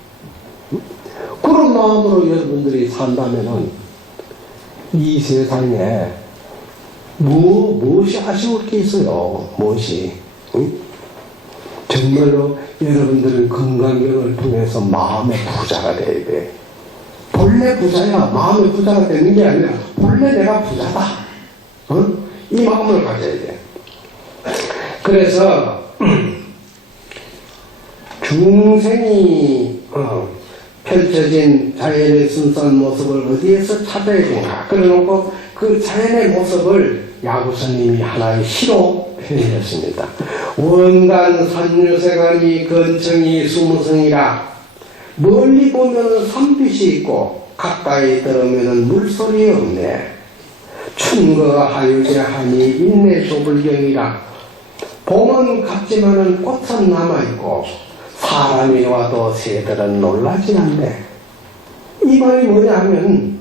그런 마음으로 여러분들이 산다면은 이 세상에 무엇이 아쉬울 게 있어요. 무엇이. 응? 정말로 여러분들은 건강경을 통해서 마음의 부자가 돼야 돼. 본래 부자야. 마음의 부자가 되는 게 아니라 본래 내가 부자다. 이 마음을 가져야 돼. 그래서 중생이 펼쳐진 자연의 순수한 모습을 어디에서 찾아야 되나. 그래놓고 그 자연의 모습을 야구스님이 하나의 시로 표현했습니다. 원간 산유세간이 건청이 수무성이라. 멀리 보면은 산빛이 있고 가까이 들으면은 물소리 없네. 춘거하유제하니 인내 조불경이라. 봄은 갔지만은 꽃은 남아있고 사람이 와도 새들은 놀라지 않네. 이 말이 뭐냐 하면,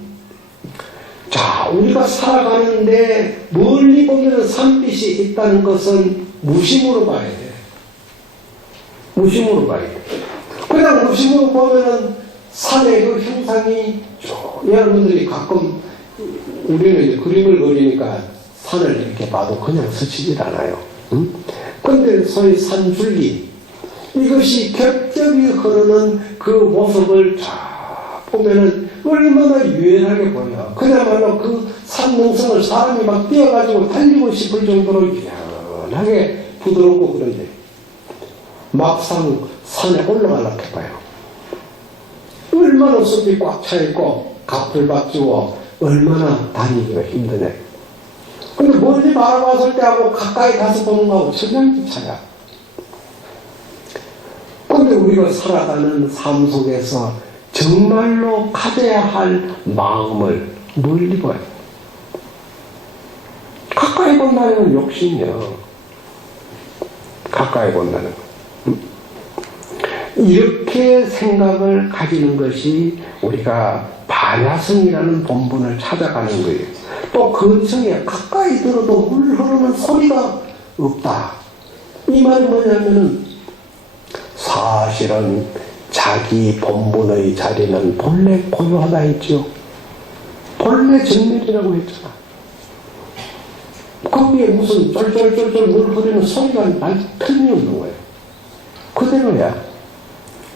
자, 우리가 살아가는데 멀리 보면 산빛이 있다는 것은 무심으로 봐야 돼. 무심으로 봐야 돼. 그냥 무심으로 보면은 산의 그 형상이, 여러분들이 가끔 우리는 이제 그림을 그리니까 산을 이렇게 봐도 그냥 스치질 않아요. 응? 근데 소위 산줄기, 이것이 겹겹이 흐르는 그 모습을 쫙 보면은 얼마나 유연하게 보여. 그야말로 그 산능성을 사람이 막 뛰어가지고 달리고 싶을 정도로 유연하게 부드럽고 그런데 막상 산에 올라가려고 해봐요. 얼마나 숲이 꽉 차있고 가풀밭지고 얼마나 다니기가 힘드네. 근데 멀리 바라봤을 때하고 가까이 가서 보는 거하고 천냥지 차야. 근데 우리가 살아가는 삶 속에서 정말로 가져야 할 마음을 멀리 봐요. 가까이 본다는 욕심이요. 가까이 본다는 거. 이렇게 생각을 가지는 것이 우리가 반야성이라는 본분을 찾아가는 거예요. 또 근처에 가까이 들어도 물 흐르는 소리가 없다. 이 말이 뭐냐면은 사실은 자기 본분의 자리는 본래 고요하다 했죠. 본래 정멸이라고 했잖아. 거기에 무슨 쫄쫄쫄쫄 물 흐르는 소리가 날 틈이 없는 거예요. 그대로야.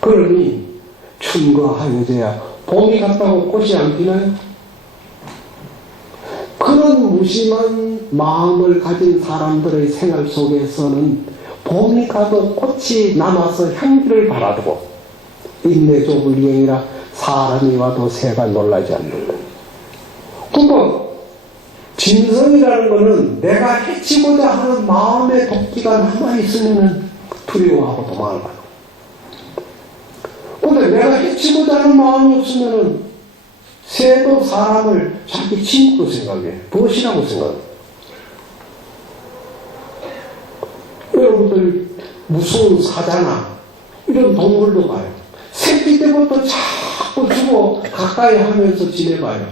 그러니 춘거하유제야. 봄이 갔다고 꽃이 안 피나요? 그런 무심한 마음을 가진 사람들의 생활 속에서는 봄이 가도 꽃이 남아서 향기를 바라두고 인내조불경이라 사람이 와도 새가 놀라지 않는 거예요. 그러니까 진성이라는 거는 내가 해치고자 하는 마음의 도끼가 남아있으면 두려워하고 도망을 가요. 근데 내가 해치고자 하는 마음이 없으면 새도 사람을 자기 친구로 생각해. 무엇이라고 생각해? 여러분들 무서운 사자나 이런 동물도 봐요. 새끼 때부터 자꾸 주고 가까이 하면서 지내봐요.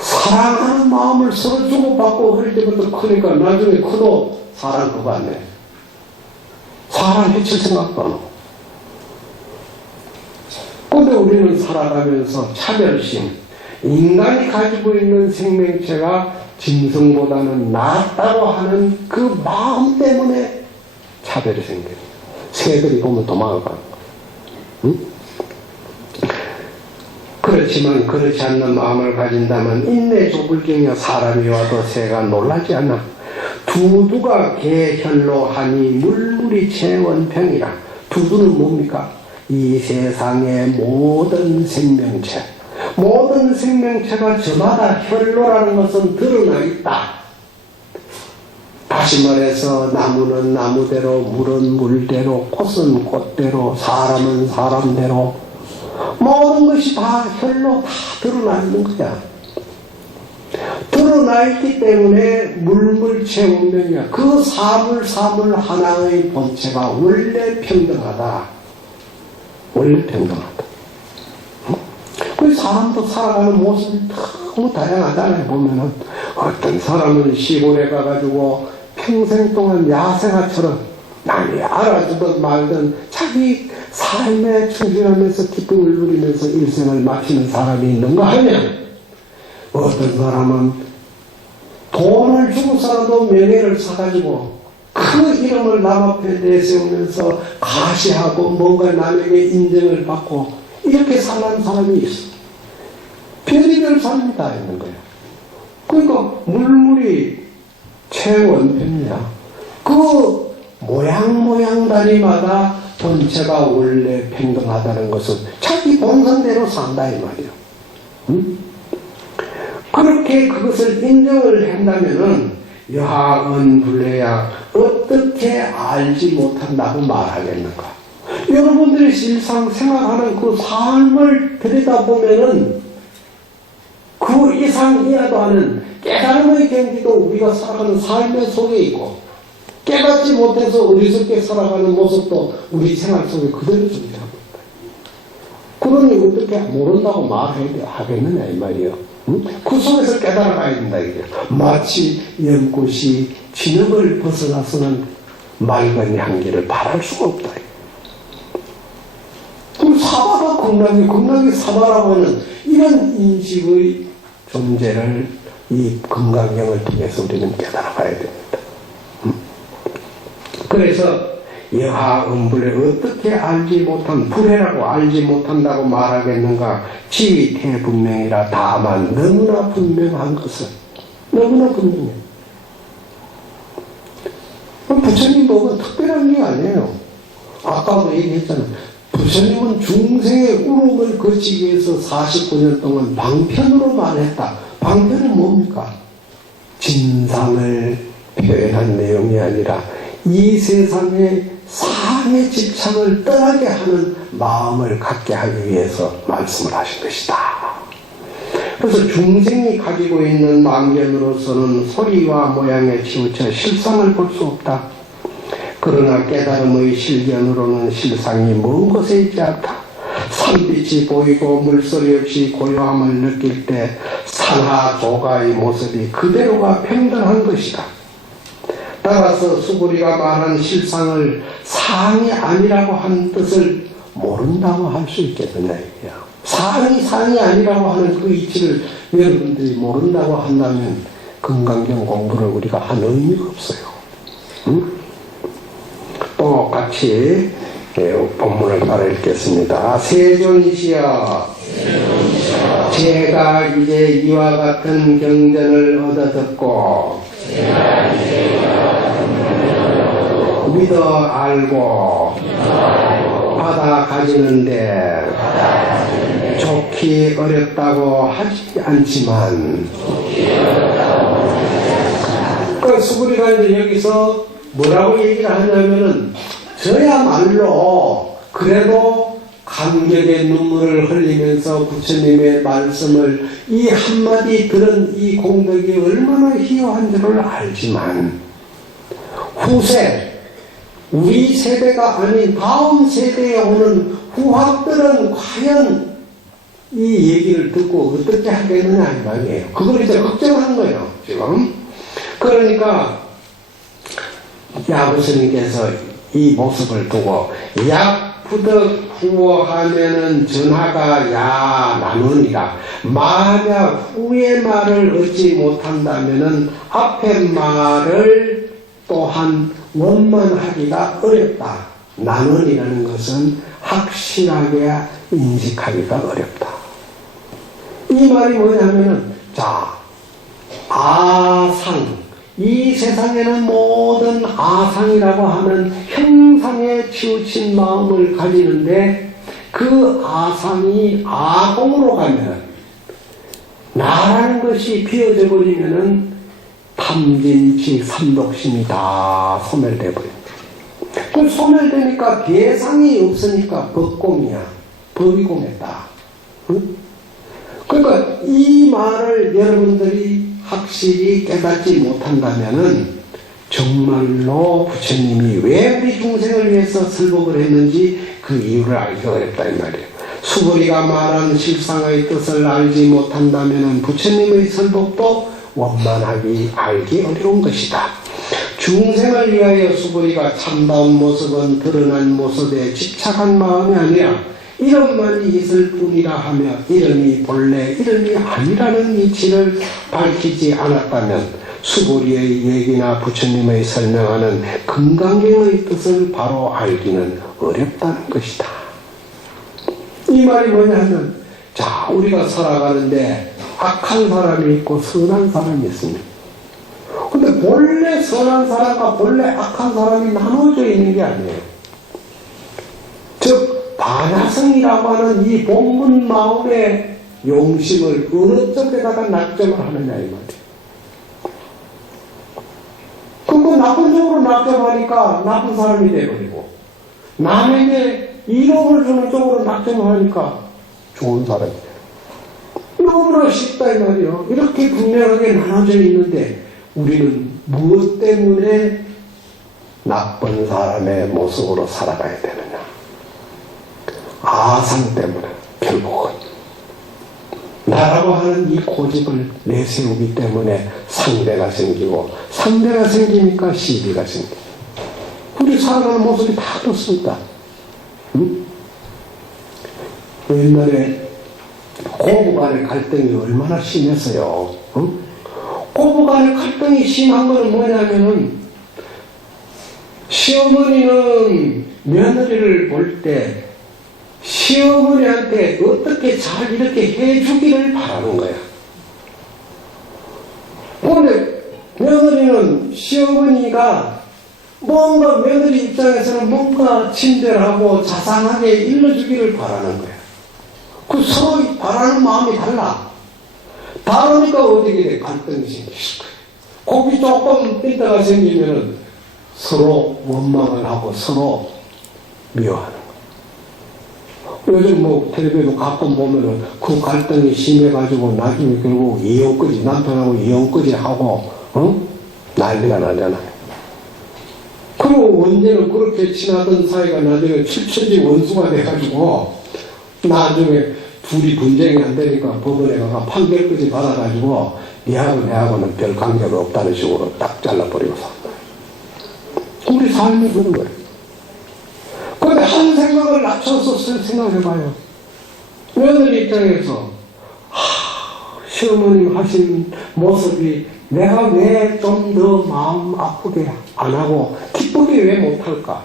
사랑하는 마음을 서로 주고받고 그럴 때부터 크니까 나중에 커도 사랑 그거 안 해. 사람 해칠 생각도 안 하고. 근데 우리는 살아가면서 차별심, 인간이 가지고 있는 생명체가 짐승보다는 낫다고 하는 그 마음 때문에 차별이 생겨요. 새들이 보면 도망을 가는 거예요. 응? 그렇지만 그렇지 않는 마음을 가진다면 인내 조불경에 사람이 와도 새가 놀라지 않아. 두두가 개현로 하니 물물이 채원평이라. 두두는 뭡니까? 이 세상의 모든 생명체, 모든 생명체가 저마다 혈로라는 것은 드러나 있다. 다시 말해서 나무는 나무대로, 물은 물대로, 꽃은 꽃대로, 사람은 사람대로 모든 것이 다 혈로 다 드러나 있는 거야. 드러나 있기 때문에 물물체 운명이야. 그 사물 하나의 본체가 원래 평등하다. 원래 평등하다. 그 사람도 살아가는 모습이 너무 다양하잖아요. 보면은 어떤 사람은 시골에 가가지고 평생 동안 야생아처럼 남이 알아주든 말든 자기 삶에 충실하면서 기쁨을 누리면서 일생을 마치는 사람이 있는가 하면, 어떤 사람은 돈을 주고서라도 명예를 사가지고 그 이름을 남 앞에 내세우면서 가시하고 뭔가 남에게 인정을 받고 이렇게 사는 사람이 있어. 별의별 삶이 다 있는 거야. 그러니까 물물이 최원편이야. 그 모양다리마다 본체가 원래 평등하다는 것은 자기 본성대로 산다 이 말이에요. 응? 그렇게 그것을 인정을 한다면은 여하언불례야 어떻게 알지 못한다고 말하겠는가? 여러분들이 실상 생활하는 그 삶을 들여다보면은 그 이상 이하도 하는 깨달음의 경지도 우리가 살아가는 삶의 속에 있고, 깨닫지 못해서 어리석게 살아가는 모습도 우리 생활 속에 그대로 존재하고 있다. 그러니 어떻게 모른다고 말하겠느냐 이 말이에요. 응? 그 속에서 깨달아가야 된다 이게. 마치 연꽃이 진흙을 벗어나서는 맑은 향기를 바랄 수가 없다. 그럼 사바가 건강이 사바라고 하는 이런 인식의 존재를 이 건강경을 통해서 우리는 깨달아가야 됩니다. 그래서 여하음불에 어떻게 알지 못한 불해라고 알지 못한다고 말하겠는가? 지위태분명이라. 다만 너무나 분명한 것은 너무나 분명해. 부처님 복은 특별한 게 아니에요. 아까도 얘기했잖아요. 부처님은 중생의 울음을 거치기 위해서 49년 동안 방편으로 말했다. 방편은 뭡니까? 진상을 표현한 내용이 아니라 이 세상의 상의 집착을 떠나게 하는 마음을 갖게 하기 위해서 말씀을 하신 것이다. 그래서 중생이 가지고 있는 망견으로서는 소리와 모양에 치우쳐 실상을 볼 수 없다. 그러나 깨달음의 실견으로는 실상이 먼 곳에 있지 않다. 산빛이 보이고 물소리 없이 고요함을 느낄 때 산하 조가의 모습이 그대로가 평등한 것이다. 따라서 수구리가 말한 실상을 상이 아니라고 하는 뜻을 모른다고 할 수 있겠느냐 이게요. 상이 아니라고 하는 그 이치를 여러분들이 모른다고 한다면 건강경 공부를 우리가 한 의미가 없어요. 응? 또 같이 본문을 따라 읽겠습니다. 세존이시여, 제가 이제 이와 같은 경전을 얻어 듣고 믿어 알고 받아 가지는데 좋기 어렵다고 하지 않지만 그 수구리가 이제 여기서 뭐라고 얘기를 하냐면은 저야말로 그래도 감격의 눈물을 흘리면서 부처님의 말씀을 이 한마디 들은 이 공덕이 얼마나 희화한 줄을 알지만 후세 우리 세대가 아닌 다음 세대에 오는 후학들은 과연 이 얘기를 듣고 어떻게 하겠느냐 이 말이에요. 그걸 이제 걱정하는 거예요 지금. 그러니까 야부스님께서 이 모습을 두고 약부덕 후어하면은 전하가 야 나누니라. 만약 후의 말을 얻지 못한다면은 앞의 말을 또한 원만하기가 어렵다. 나누니라는 것은 확실하게 인식하기가 어렵다. 이 말이 뭐냐면은 자 아상 이 세상에는 모든 아상이라고 하는 형상에 치우친 마음을 가지는데 그 아상이 아공으로 가면 나라는 것이 비어져 버리면은 탐진치 삼독심이 다 소멸돼 버립니다. 그 소멸되니까 대상이 없으니까 법공이야. 법이 공했다. 응? 그러니까 이 말을 여러분들이 확실히 깨닫지 못한다면은 정말로 부처님이 왜 우리 중생을 위해서 설법을 했는지 그 이유를 알기 어렵다 이 말이에요. 수고리가 말한 실상의 뜻을 알지 못한다면은 부처님의 설법도 원만하게 알기 어려운 것이다. 중생을 위하여 수고리가 참다운 모습은 드러난 모습에 집착한 마음이 아니라 이름만이 있을 뿐이라 하며 이름이 본래 이름이 아니라는 이치를 밝히지 않았다면 수고리의 얘기나 부처님의 설명하는 금강경의 뜻을 바로 알기는 어렵다는 것이다. 이 말이 뭐냐면 자 우리가 살아가는데 악한 사람이 있고 선한 사람이 있습니다. 근데 본래 선한 사람과 본래 악한 사람이 나눠져 있는 게 아니에요. 즉 반야성이라고 하는 이 본분 마음의 용심을 어느 쪽에다가 낙점을 하느냐 이 말이에요. 그거 나쁜 쪽으로 낙점하니까 나쁜 사람이 되어버리고 남에게 이로움을 주는 쪽으로 낙점을 하니까 좋은 사람이 돼요. 너무나 쉽다 이 말이에요. 이렇게 분명하게 나눠져 있는데 우리는 무엇 때문에 나쁜 사람의 모습으로 살아가야 되느냐. 아상 때문에 결국은 나라고 하는 이 고집을 내세우기 때문에 상대가 생기고 상대가 생기니까 시비가 생기고 우리 살아가는 모습이 다 그렇습니다. 응? 옛날에 고부간의 갈등이 얼마나 심했어요. 응? 고부간의 갈등이 심한 거는 뭐냐면은 시어머니는 며느리를 볼 때 시어머니한테 어떻게 잘 이렇게 해주기를 바라는 거야. 그런데 며느리는 시어머니가 뭔가 며느리 입장에서는 뭔가 친절하고 자상하게 일러주기를 바라는 거야. 그 서로 바라는 마음이 달라. 다르니까 어떻게 돼? 갈등이 생길 거야. 고기 조금 빈다가 생기면은 서로 원망을 하고 서로 미워하는 거야. 요즘 뭐 텔레비도 가끔 보면은 그 갈등이 심해가지고 나중에 결국 이혼까지 남편하고 이혼까지 하고 난리가 나잖아요. 그리고 언제는 그렇게 친하던 사이가 나중에 칠천지 원수가 돼가지고 나중에 둘이 분쟁이 안 되니까 법원에 가서 판결까지 받아가지고 니하고 내하고는 별 관계가 없다는 식으로 딱 잘라버리고서 우리 삶이 그런 거예요. 그런데 한 생각을 낮춰서 생각해봐요. 며느리 입장에서 시어머님 하신 모습이 내가 왜 좀 더 마음 아프게 안 하고 기쁘게 왜 못할까?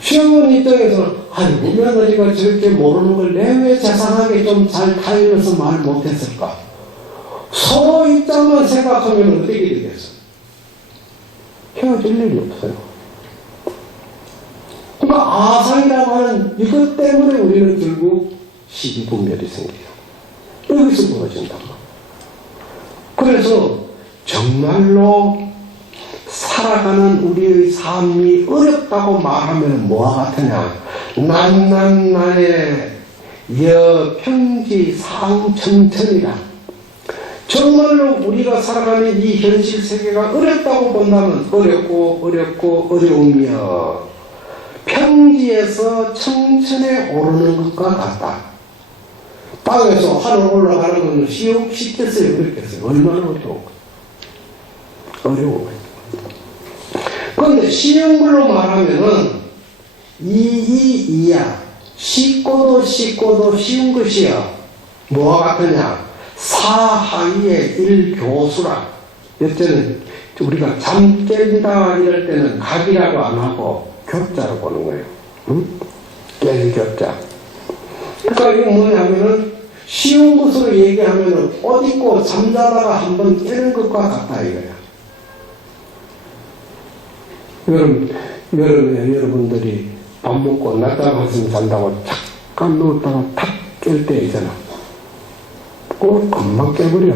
시어머니 입장에서는 아니 며느리가 저렇게 모르는 걸 내 왜 자상하게 좀 잘 타일러서 말 못했을까? 서로 입장만 생각하면 어떻게 되겠어? 헤어질 일이 없어요. 그러니까 아상이라고 하는 이것 때문에 우리는 결국 시기분별이 생겨요. 여기서 벌어진단 말이에요. 그래서 정말로 살아가는 우리의 삶이 어렵다고 말하면 뭐와 같으냐? 난난나의 여평지 상천천이라. 정말로 우리가 살아가는 이 현실 세계가 어렵다고 본다면 어렵고 어려우며 평지에서 청천에 오르는 것과 같다. 땅에서 하늘 올라가는 건 쉽겠어요? 어렵겠어요? 얼마나 어려운 거예요. 그런데 쉬운 걸로 말하면은 이야 쉽고도 쉬운 것이야. 뭐와 같으냐? 사하위의 일교수라. 여태는 우리가 잠 깬다 이럴 때는 각이라고 안 하고 격자로 보는 거예요. 응? 깰격자. 그러니까 이게 뭐냐면은 쉬운 것으로 얘기하면은 옷 입고 잠자다가 한번 깨는 것과 같다 이거야. 여러분들이 밥 먹고 낮잠 한숨 잔다고 잠깐 누웠다가 탁 깰 때 있잖아. 꼭 금방 깨버려.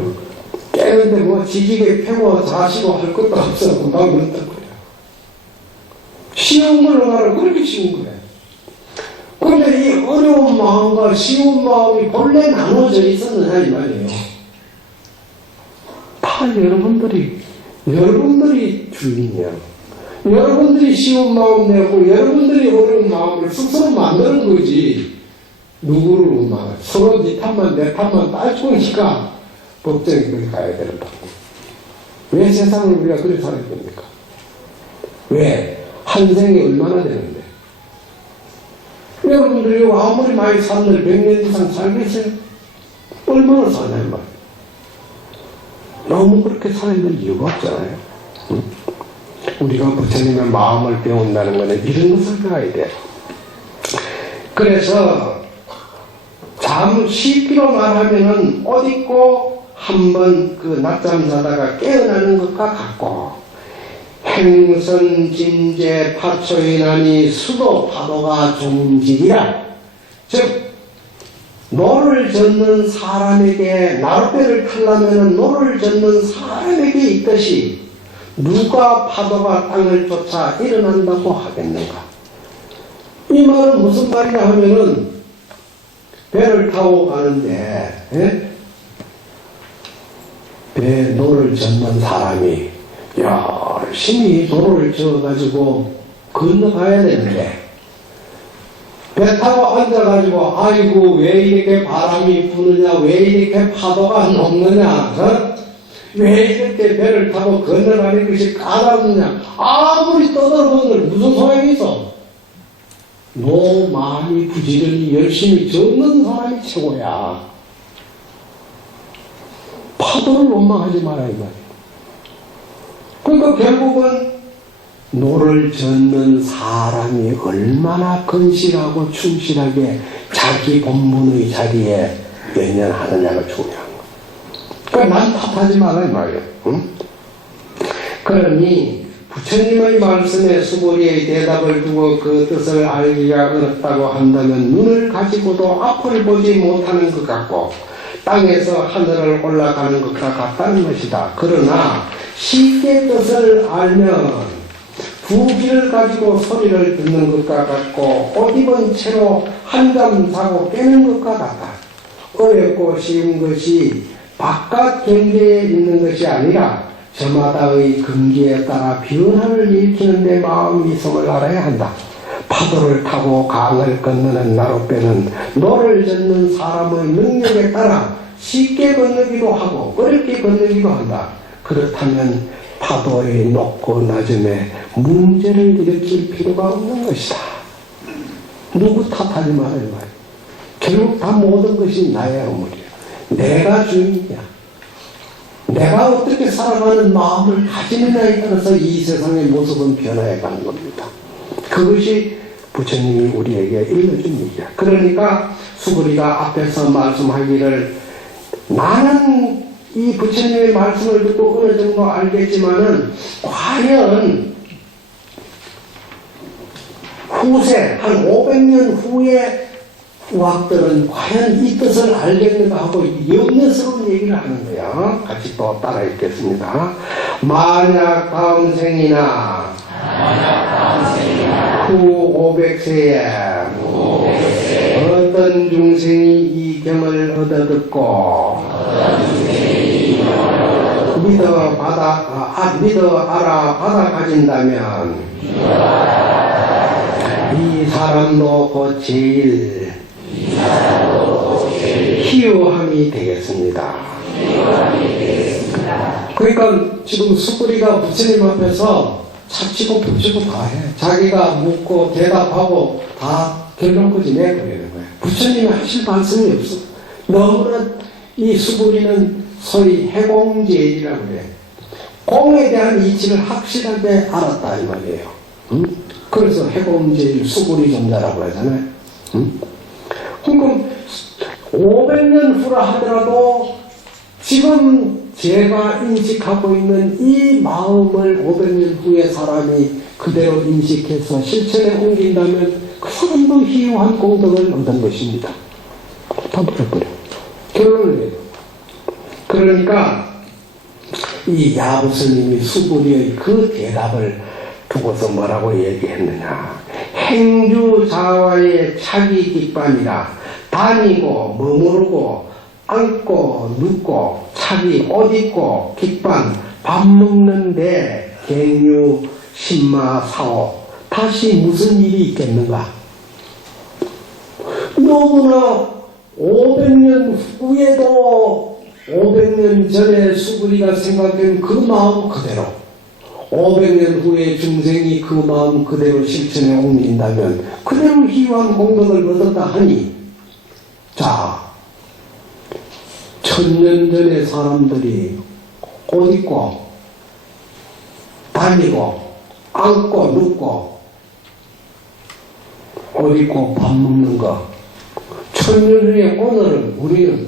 깨는데 뭐 지지게 펴고 자시고 할 것도 없어. 금방 누웠단 말이야. 쉬운 걸로 말하면 그렇게 쉬운 거야. 그런데 이 어려운 마음과 쉬운 마음이 본래 나눠져 있었느냐 이 말이에요. 다 여러분들이 주인이야. 여러분들이 쉬운 마음 내고 여러분들이 어려운 마음을 스스로 만드는 거지. 누구를 막 서로 네 탓만 내 탓만 따지니까 법정에 그렇게 가야 되는 거고. 왜 세상을 우리가 그렇게 살아야 됩니까? 왜? 한 생이 얼마나 되는데? 여러분들이 아무리 많이 산들 100년 이상 살겠어요? 얼마나 사냐 말. 너무 그렇게 살아야 될 이유가 없잖아요. 응? 우리가 부처님의 마음을 배운다는 것은 이런 것을 배워야 돼요. 그래서 쉽기로 말하면은 옷 입고 한번 그 낮잠 자다가 깨어나는 것과 같고, 행선 진제 파초이나니 수도 파도가 종지리라. 즉 노를 젓는 사람에게, 나룻배를 타려면 노를 젓는 사람에게 있듯이 누가 파도가 땅을 쫓아 일어난다고 하겠는가? 이 말은 무슨 말이냐 하면은 배를 타고 가는데 배 노를 젓는 사람이 열심히 노를 젓어가지고 건너가야 되는데 배 타고 앉아가지고 아이고 왜 이렇게 바람이 부느냐, 왜 이렇게 파도가 높느냐, 왜 이렇게 배를 타고 건너가는 것이 까다롭느냐, 아무리 떠들어보들 무슨 소용이 있어? 노 많이 부지런히 열심히 젓는 사람이 최고야. 파도를 원망하지 마라 이 말이야. 그러니까 결국은 노를 젓는 사람이 얼마나 건실하고 충실하게 자기 본분의 자리에 연연하느냐가 중요한 거야. 그러니까 난 탓하지 마라 이 말이야. 응? 그러니 부처님의 말씀에 수고리의 대답을 두고 그 뜻을 알기가 어렵다고 한다면 눈을 가지고도 앞을 보지 못하는 것 같고 땅에서 하늘을 올라가는 것과 같다는 것이다. 그러나 쉽게 뜻을 알면 두 귀를 가지고 소리를 듣는 것과 같고 옷 입은 채로 한잠 자고 깨는 것과 같다. 어렵고 쉬운 것이 바깥 경계에 있는 것이 아니라 저마다의 근기에 따라 변화를 일으키는 데 마음 이성을 알아야 한다. 파도를 타고 강을 건너는 나룻배는 노를 젓는 사람의 능력에 따라 쉽게 건너기도 하고 어렵게 건너기도 한다. 그렇다면 파도의 높고 낮음에 문제를 일으킬 필요가 없는 것이다. 누구 탓하지 말아야 말이야. 결국 다 모든 것이 나의 어물이야. 내가 주인이야. 내가 어떻게 살아가는 마음을 가지느냐에 따라서 이 세상의 모습은 변화해 가는 겁니다. 그것이 부처님이 우리에게 일러준 얘기야. 그러니까 수구리가 앞에서 말씀하기를 나는 이 부처님의 말씀을 듣고 어느 정도 알겠지만은 과연 후세 한 500년 후에 우학들은 과연 이 뜻을 알겠는가 하고 염려스러운 얘기를 하는 거야. 같이 또 따라 읽겠습니다. 만약 다음 생이나 후 500세에 어떤 중생이 이 경을 얻어듣고 믿어 알아 받아 가진다면 이 사람도 곧 제일 희유함이 되겠습니다. 그러니까 지금 수구리가 부처님 앞에서 차치고 붙이고 다 해. 자기가 묻고 대답하고 다 결론까지 내버리는 거예요. 부처님이 하실 말씀이 없어. 너무나 이 수구리는 소위 해공제일이라고 그래. 공에 대한 이치를 확실하게 알았다 이 말이에요. 그래서 해공제일 수구리 존자라고 하잖아요. 그럼 500년 후라 하더라도 지금 제가 인식하고 있는 이 마음을 500년 후에 사람이 그대로 인식해서 실천에 옮긴다면 그 사람도 희유한 공덕을 얻은 것입니다. 다 버려버려. 결론을 내요. 그러니까 이 야부스님이 수구리의 그 대답을 두고서 뭐라고 얘기했느냐. 행주자와의 차기 깃반이라 다니고 머무르고 앉고 눕고 차기 옷 입고 깃반 밥 먹는데 갱유 신마 사오 다시 무슨 일이 있겠는가. 너무나 500년 후에도 500년 전에 수구리가 생각된 그 마음 그대로 500년 후에 중생이 그 마음 그대로 실천에 옮긴다면 그대로 희유한 공덕을 얻었다 하니 자 1000년 전에 사람들이 옷 입고 다니고 앉고 눕고 옷 입고 밥 먹는 거 1000년 후에 오늘은 우리는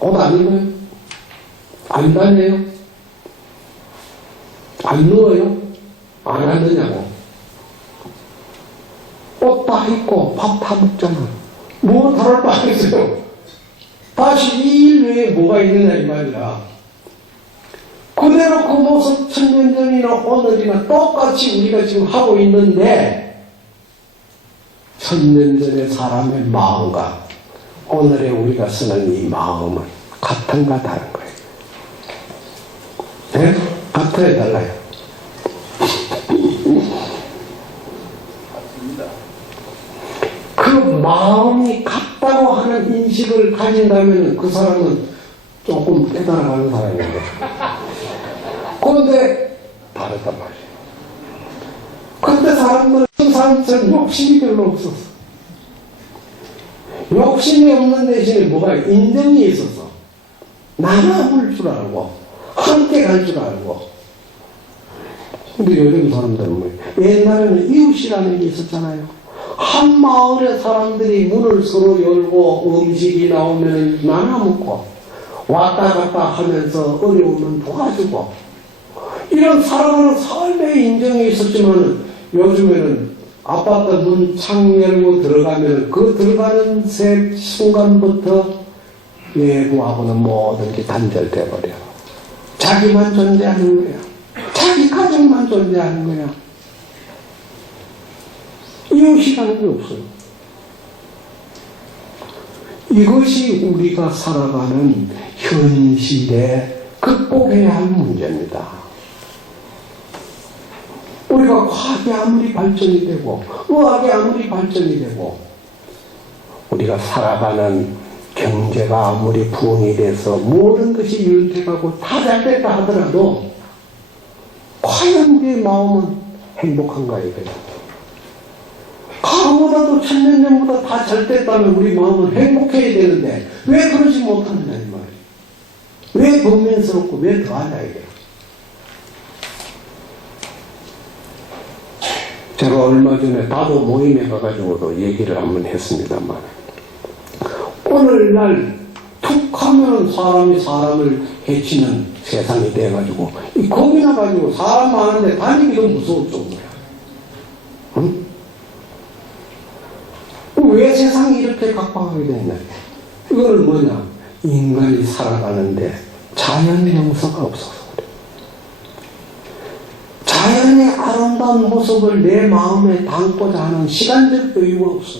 옷 안 입어요? 안 다녀요? 안 누워요? 안 하느냐고. 옷 다 입고 밥 다 먹잖아. 뭐 다를 바 있어요. 다시 이 일 외에 뭐가 있느냐 이 말이야. 그대로 그 모습 1000년 전이나 오늘이나 똑같이 우리가 지금 하고 있는데 1000년 전의 사람의 마음과 오늘의 우리가 쓰는 이 마음은 같은가 다른 거예요. 네? 같아요 달라요? 그 마음이 같다고 하는 인식을 가진다면 그 사람은 조금 깨달아가는 사람인데 그런데 다르단 말이에요. 그런데 사람들은 사람처럼 욕심이 별로 없었어. 욕심이 없는 대신에 뭐가 인정이 있어서 나눠볼 줄 알고 함께 갈 줄 알고. 근데 요즘 사람들은 뭐예요? 옛날에는 이웃이라는 게 있었잖아요. 한 마을의 사람들이 문을 서로 열고 음식이 나오면 나눠 먹고 왔다 갔다 하면서 어려우면 도와주고 이런 살아가는 삶의 인정이 있었지만 요즘에는 아파트 문 창 열고 들어가면 그 들어가는 순간부터 외부하고는 뭐든지 단절돼 버려. 자기만 존재하는 거야. 자기 가족만 존재하는 거야. 이웃이라는 게 없어요. 이것이 우리가 살아가는 현실에 극복해야 할 문제입니다. 우리가 과학이 아무리 발전이 되고 의학이 아무리 발전이 되고 우리가 살아가는 경제가 아무리 부흥이 돼서 모든 것이 윤택하고 다 잘 됐다 하더라도 과연 우리의 마음은 행복한가 이거예요. 과거보다도 1000년 전보다 다 잘 됐다면 우리 마음은 행복해야 되는데 왜 그러지 못하느냐 이 말이에요. 왜 번민스럽고 왜 더하냐 이거예요. 제가 얼마 전에 다도 모임에 가가지고도 얘기를 한번 했습니다만 오늘날 툭 하면 사람이 사람을 해치는 세상이 돼가지고 겁이 나가지고 사람 많은데 다니기도 무서울 정도야. 응? 왜 세상이 이렇게 각광하게 되는 이거는 뭐냐? 인간이 살아가는데 자연 용서가 없어서 그래. 자연의 아름다운 모습을 내 마음에 담고자 하는 시간적 여유가 없어.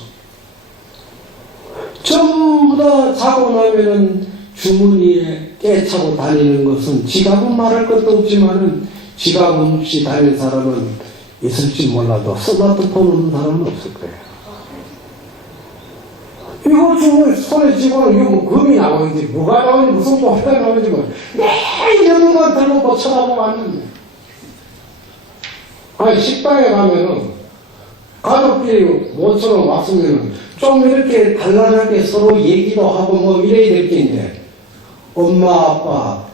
전부 다 자고 나면은 주머니에 깨차고 다니는 것은 지갑은 말할 것도 없지만은 지갑 없이 다니는 사람은 있을지 몰라도 스마트폰 없는 사람은 없을 거예요. 이거 주머니 손에 쥐고 이거 뭐 금이 나오는지 뭐가 나오는지 무슨 뭐가 나오는지 뭐 매일 연만 들고 뭐 쳐다보고 왔는데 아니 식당에 가면은 가족끼리 모처럼 왔으면은 좀 이렇게 단란하게 서로 얘기도 하고 뭐 이래야 될 텐데 엄마 아빠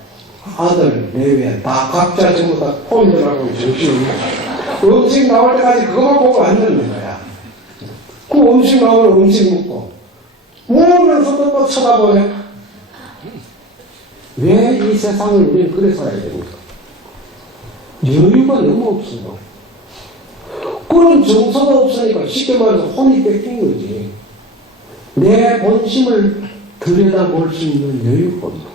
아들 내외 다 각자 전부 다 폰들하고 정신이 음식 나올 때까지 그거만 보고 앉는 거야. 그 음식 나오면 음식 먹고 먹으면서도 또 쳐다보네. 왜 이 세상을 우리는 그래 살아야 됩니까? 여유가 너무 없어요. 그런 정서가 없으니까 쉽게 말해서 혼이 뺏긴 거지. 내 본심을 들여다볼 수 있는 여유가 없는 거야.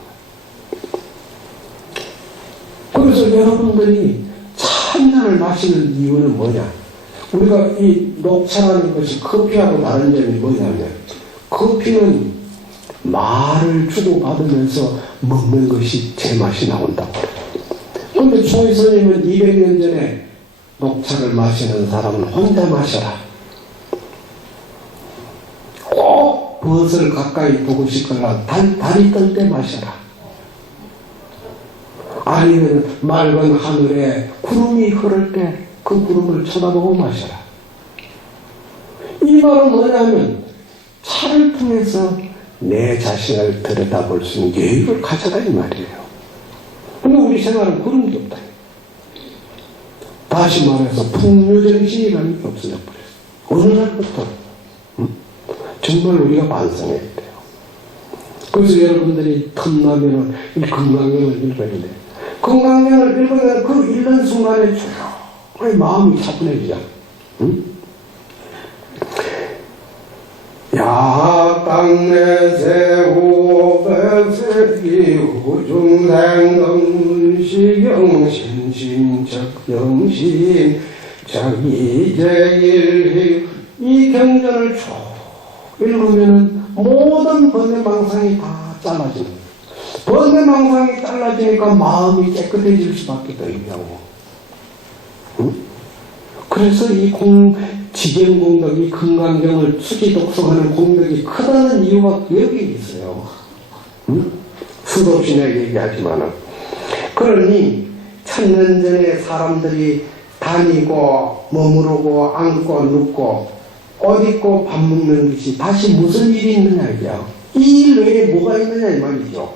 그래서 여러분들이 찬잔을 마시는 이유는 뭐냐? 우리가 이 녹차라는 것이 커피하고 다른 점이 뭐냐면 커피는 말을 주고받으면서 먹는 것이 제맛이 나온다고 그래요. 그런데 초이스님은 200년 전에 녹차를 마시는 사람은 혼자 마셔라. 꼭 벗을 가까이 보고 싶거나 달이 뜰 때 마셔라. 아니면 맑은 하늘에 구름이 흐를 때 그 구름을 쳐다보고 마셔라. 이 말은 뭐냐면 차를 통해서 내 자신을 들여다볼 수 있는 여유를 가져라 이 말이에요. 근데 우리 생활은 그런 게 없다. 다시 말해서 풍요정신이라는 게 없어져 버렸어. 어느 날부터 정말 우리가 반성해야 돼요. 그래서 여러분들이 틈나면은 이 건강경을 읽어야 돼. 건강경을 읽으면 그 읽는 순간에 조용히 마음이 차분해지잖아. 야땅내세호 백세기후 중생동시경 신신적영신 자기제일희 이 경전을 쭉 읽으면은 모든 번뇌망상이 다 잘라지는 거예요. 번뇌망상이 잘라지니까 마음이 깨끗해질 수밖에 없냐고. 그래서 이 지경공덕, 이 금강경을 수지독성하는 공덕이 크다는 이유가 여기 있어요. 수도 없이 내가 얘기하지만은. 그러니 천년 전에 사람들이 다니고 머무르고 앉고 눕고 옷 입고 밥 먹는 것이 다시 무슨 일이 있느냐 이거야. 이 일 외에 뭐가 있느냐 이 말이죠.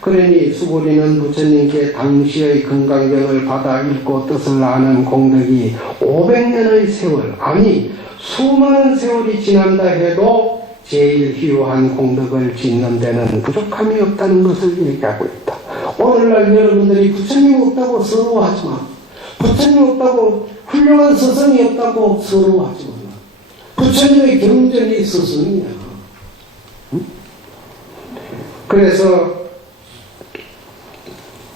그러니 수고리는 부처님께 당시의 금강경을 받아 읽고 뜻을 아는 공덕이 500년의 세월, 아니 수많은 세월이 지난다 해도 제일 희유한 공덕을 짓는 데는 부족함이 없다는 것을 얘기하고 있다. 오늘날 여러분들이 부처님 없다고 서러워하지 마. 부처님 없다고 훌륭한 스승이 없다고 서러워하지 마. 부처님의 경전이 스승이야. 그래서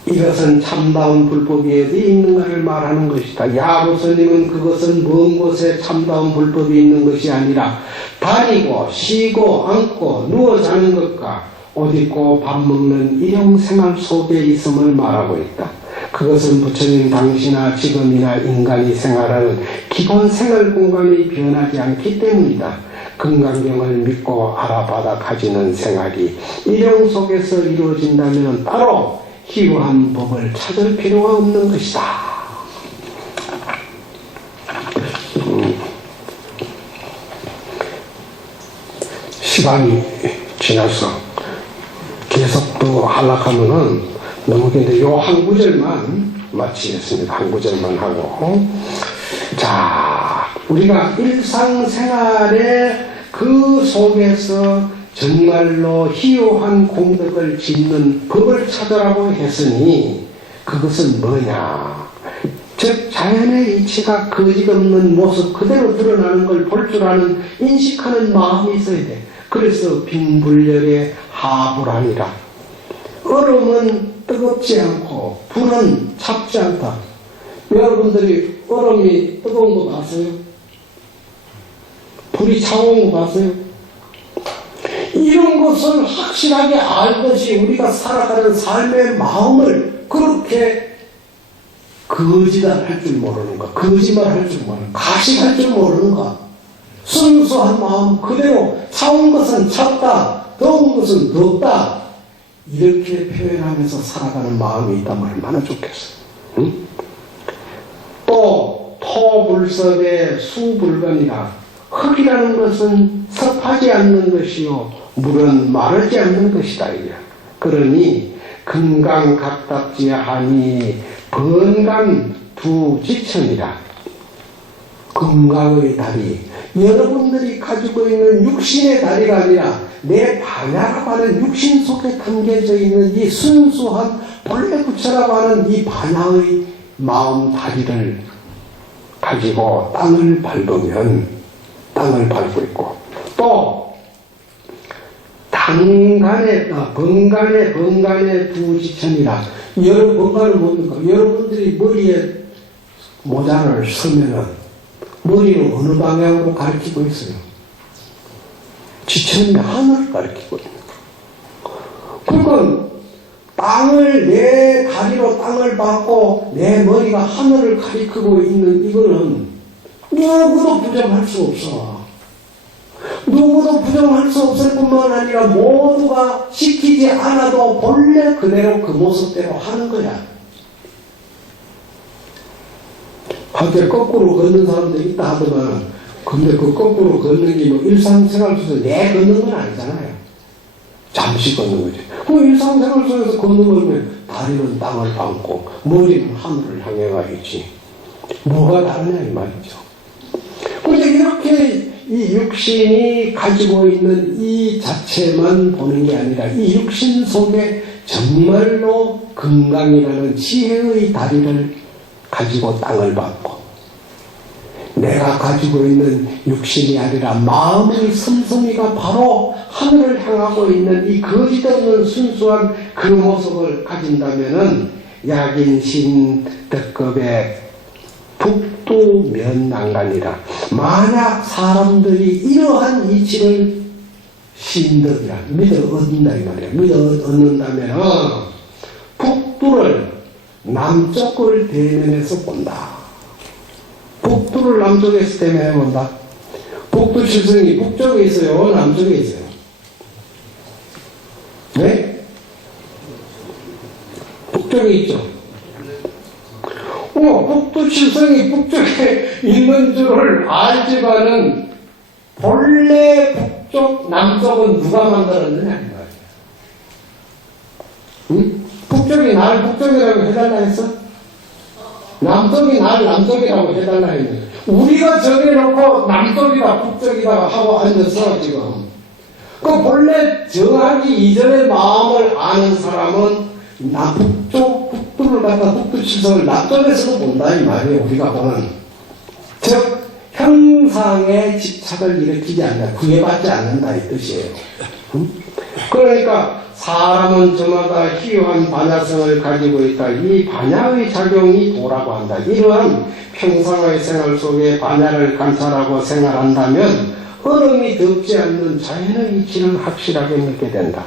이것은 참다운 불법이 어디 있는가를 말하는 것이다. 야부스님은 그것은 먼 곳에 참다운 불법이 있는 것이 아니라 다니고 쉬고 앉고 누워 자는 것과 옷 입고 밥 먹는 일용생활 속에 있음을 말하고 있다. 그것은 부처님 당시나 지금이나 인간이 생활하는 기본 생활 공간이 변하지 않기 때문이다. 금강경을 믿고 알아받아 가지는 생활이 일용 속에서 이루어진다면 바로 희유한 법을 찾을 필요가 없는 것이다. 시간이 지나서 계속 또 하락하면은 너무 긴데 요 한 구절만 마치겠습니다. 한 구절만 하고. 자, 우리가 일상생활의 그 속에서 정말로 희유한 공덕을 짓는 법을 찾으라고 했으니 그것은 뭐냐? 즉 자연의 이치가 거짓없는 모습 그대로 드러나는 걸 볼 줄 아는 인식하는 마음이 있어야 돼. 그래서 빈불열의 하불하니라. 얼음은 뜨겁지 않고 불은 찹지 않다. 여러분들이 얼음이 뜨거운 거 봤어요? 불이 차가운 거 봤어요? 이런 것을 확실하게 알듯이 우리가 살아가는 삶의 마음을 그렇게 거짓할 줄 모르는가, 거짓말 할 줄 모르는가, 가식할 줄 모르는가, 순수한 마음 그대로 차운 것은 찼다, 더운 것은 덥다, 이렇게 표현하면서 살아가는 마음이 있다면 얼마나 좋겠어요. 응? 또 토불섭의 수불건이라. 흙이라는 것은 섭하지 않는 것이요 물은 마르지 않는 것이다. 그러니 금강각답지 하니 번간 두 지천이라. 금강의 다리, 여러분들이 가지고 있는 육신의 다리가 아니라 내 반야라고 하는 육신 속에 담겨져 있는 이 순수한 본래 부처라고 하는 이 반야의 마음 다리를 가지고 땅을 밟으면, 땅을 밟고 있고, 또 번간의 두 지천이라. 번간을 뭡니까? 여러분들이 머리에 모자를 쓰면은 머리는 어느 방향으로 가리키고 있어요? 지천이 하늘을 가리키고 있는 거예요. 그러니까 땅을, 내 다리로 땅을 밟고 내 머리가 하늘을 가리키고 있는 이거는 누구도 부정할 수 없어. 누구도 부정할 수 없을 뿐만 아니라 모두가 시키지 않아도 본래 그대로 그 모습대로 하는 거야. 밖에 거꾸로 걷는 사람들이 있다 하더만, 근데 그 거꾸로 걷는 게 뭐 일상생활 속에서 내 걷는 건 아니잖아요. 잠시 걷는 거지. 그 일상생활 속에서 걷는 거면 다리는 땅을 밟고 머리는 하늘을 향해 가 있지. 뭐가 다르냐 이 말이죠. 그런데 이렇게 이 육신이 가지고 있는 이 자체만 보는 게 아니라 이 육신 속에 정말로 금강이라는 지혜의 다리를 가지고 땅을 밟고, 내가 가지고 있는 육신이 아니라 마음의 씀씀이가 바로 하늘을 향하고 있는 이 거짓없는 순수한 그 모습을 가진다면은 약인신 덕급의 북두면난간이라. 만약 사람들이 이러한 이치를 신덕이라 믿어 얻는다 이 말이야. 믿어 얻는다면 북두를 남쪽을 대면해서 본다. 북두를 남쪽에서 대면해 본다. 북두 칠성이 북쪽에 있어요? 남쪽에 있어요? 네? 북쪽에 있죠? 북두 칠성이 북쪽에 있는 줄을 알지만은 본래 북쪽, 남쪽은 누가 만들었느냐 이 말이야. 응? 북쪽이 날 북쪽이라고 해달라 했어? 남쪽이 날 남쪽이라고 해달라 했는데 우리가 정해놓고 남쪽이다 북쪽이다 하고 앉았어 지금. 그 본래 정하기 이전의 마음을 아는 사람은 북두를 갖다 북두칠성을 남쪽에서도 본다 이 말이에요. 우리가 보는 즉 형상에 집착을 일으키지 않는다, 구애받지 않는다 이 뜻이에요. 응? 그러니까 사람은 저마다 희유한 반야성을 가지고 있다. 이 반야의 작용이 도라고 한다. 이러한 평상의 생활 속에 반야를 관찰하고 생활한다면 얼음이 덮지 않는 자연의 이치를 확실하게 믿게 된다.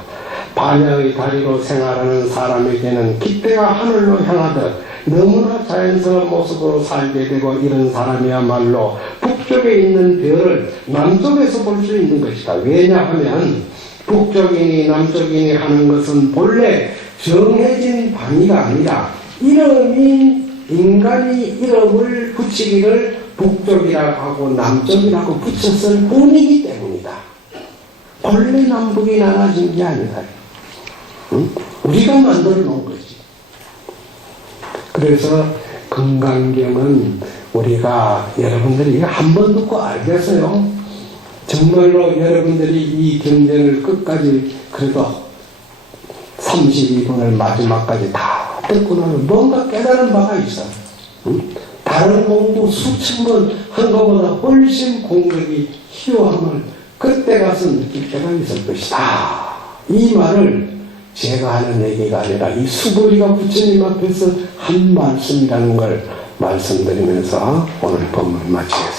반야의 다리로 생활하는 사람에게는 깃대가 하늘로 향하듯 너무나 자연스러운 모습으로 살게 되고, 이런 사람이야말로 북쪽에 있는 별을 남쪽에서 볼 수 있는 것이다. 왜냐하면 북쪽이니 남쪽이니 하는 것은 본래 정해진 방위가 아니라 인간이 이름을 붙이기를 북쪽이라고 하고 남쪽이라고 붙였을 뿐이기 때문이다. 본래 남북이 나눠진 게 아니다. 응? 우리가 만들어 놓은 거지. 그래서 금강경은 우리가 여러분들이 이거 한 번 듣고 알겠어요? 정말로 여러분들이 이 경전을 끝까지 그래도 32분을 마지막까지 다 듣고 나면 뭔가 깨달은 바가 있어. 응? 다른 공부 수천 번 한 것보다 훨씬 공격이 희요함을 그때 가서 느낄 때가 있을 것이다. 이 말을 제가 하는 얘기가 아니라 이 수보리가 부처님 앞에서 한 말씀이라는 걸 말씀드리면서 오늘 법문을 마치겠습니다.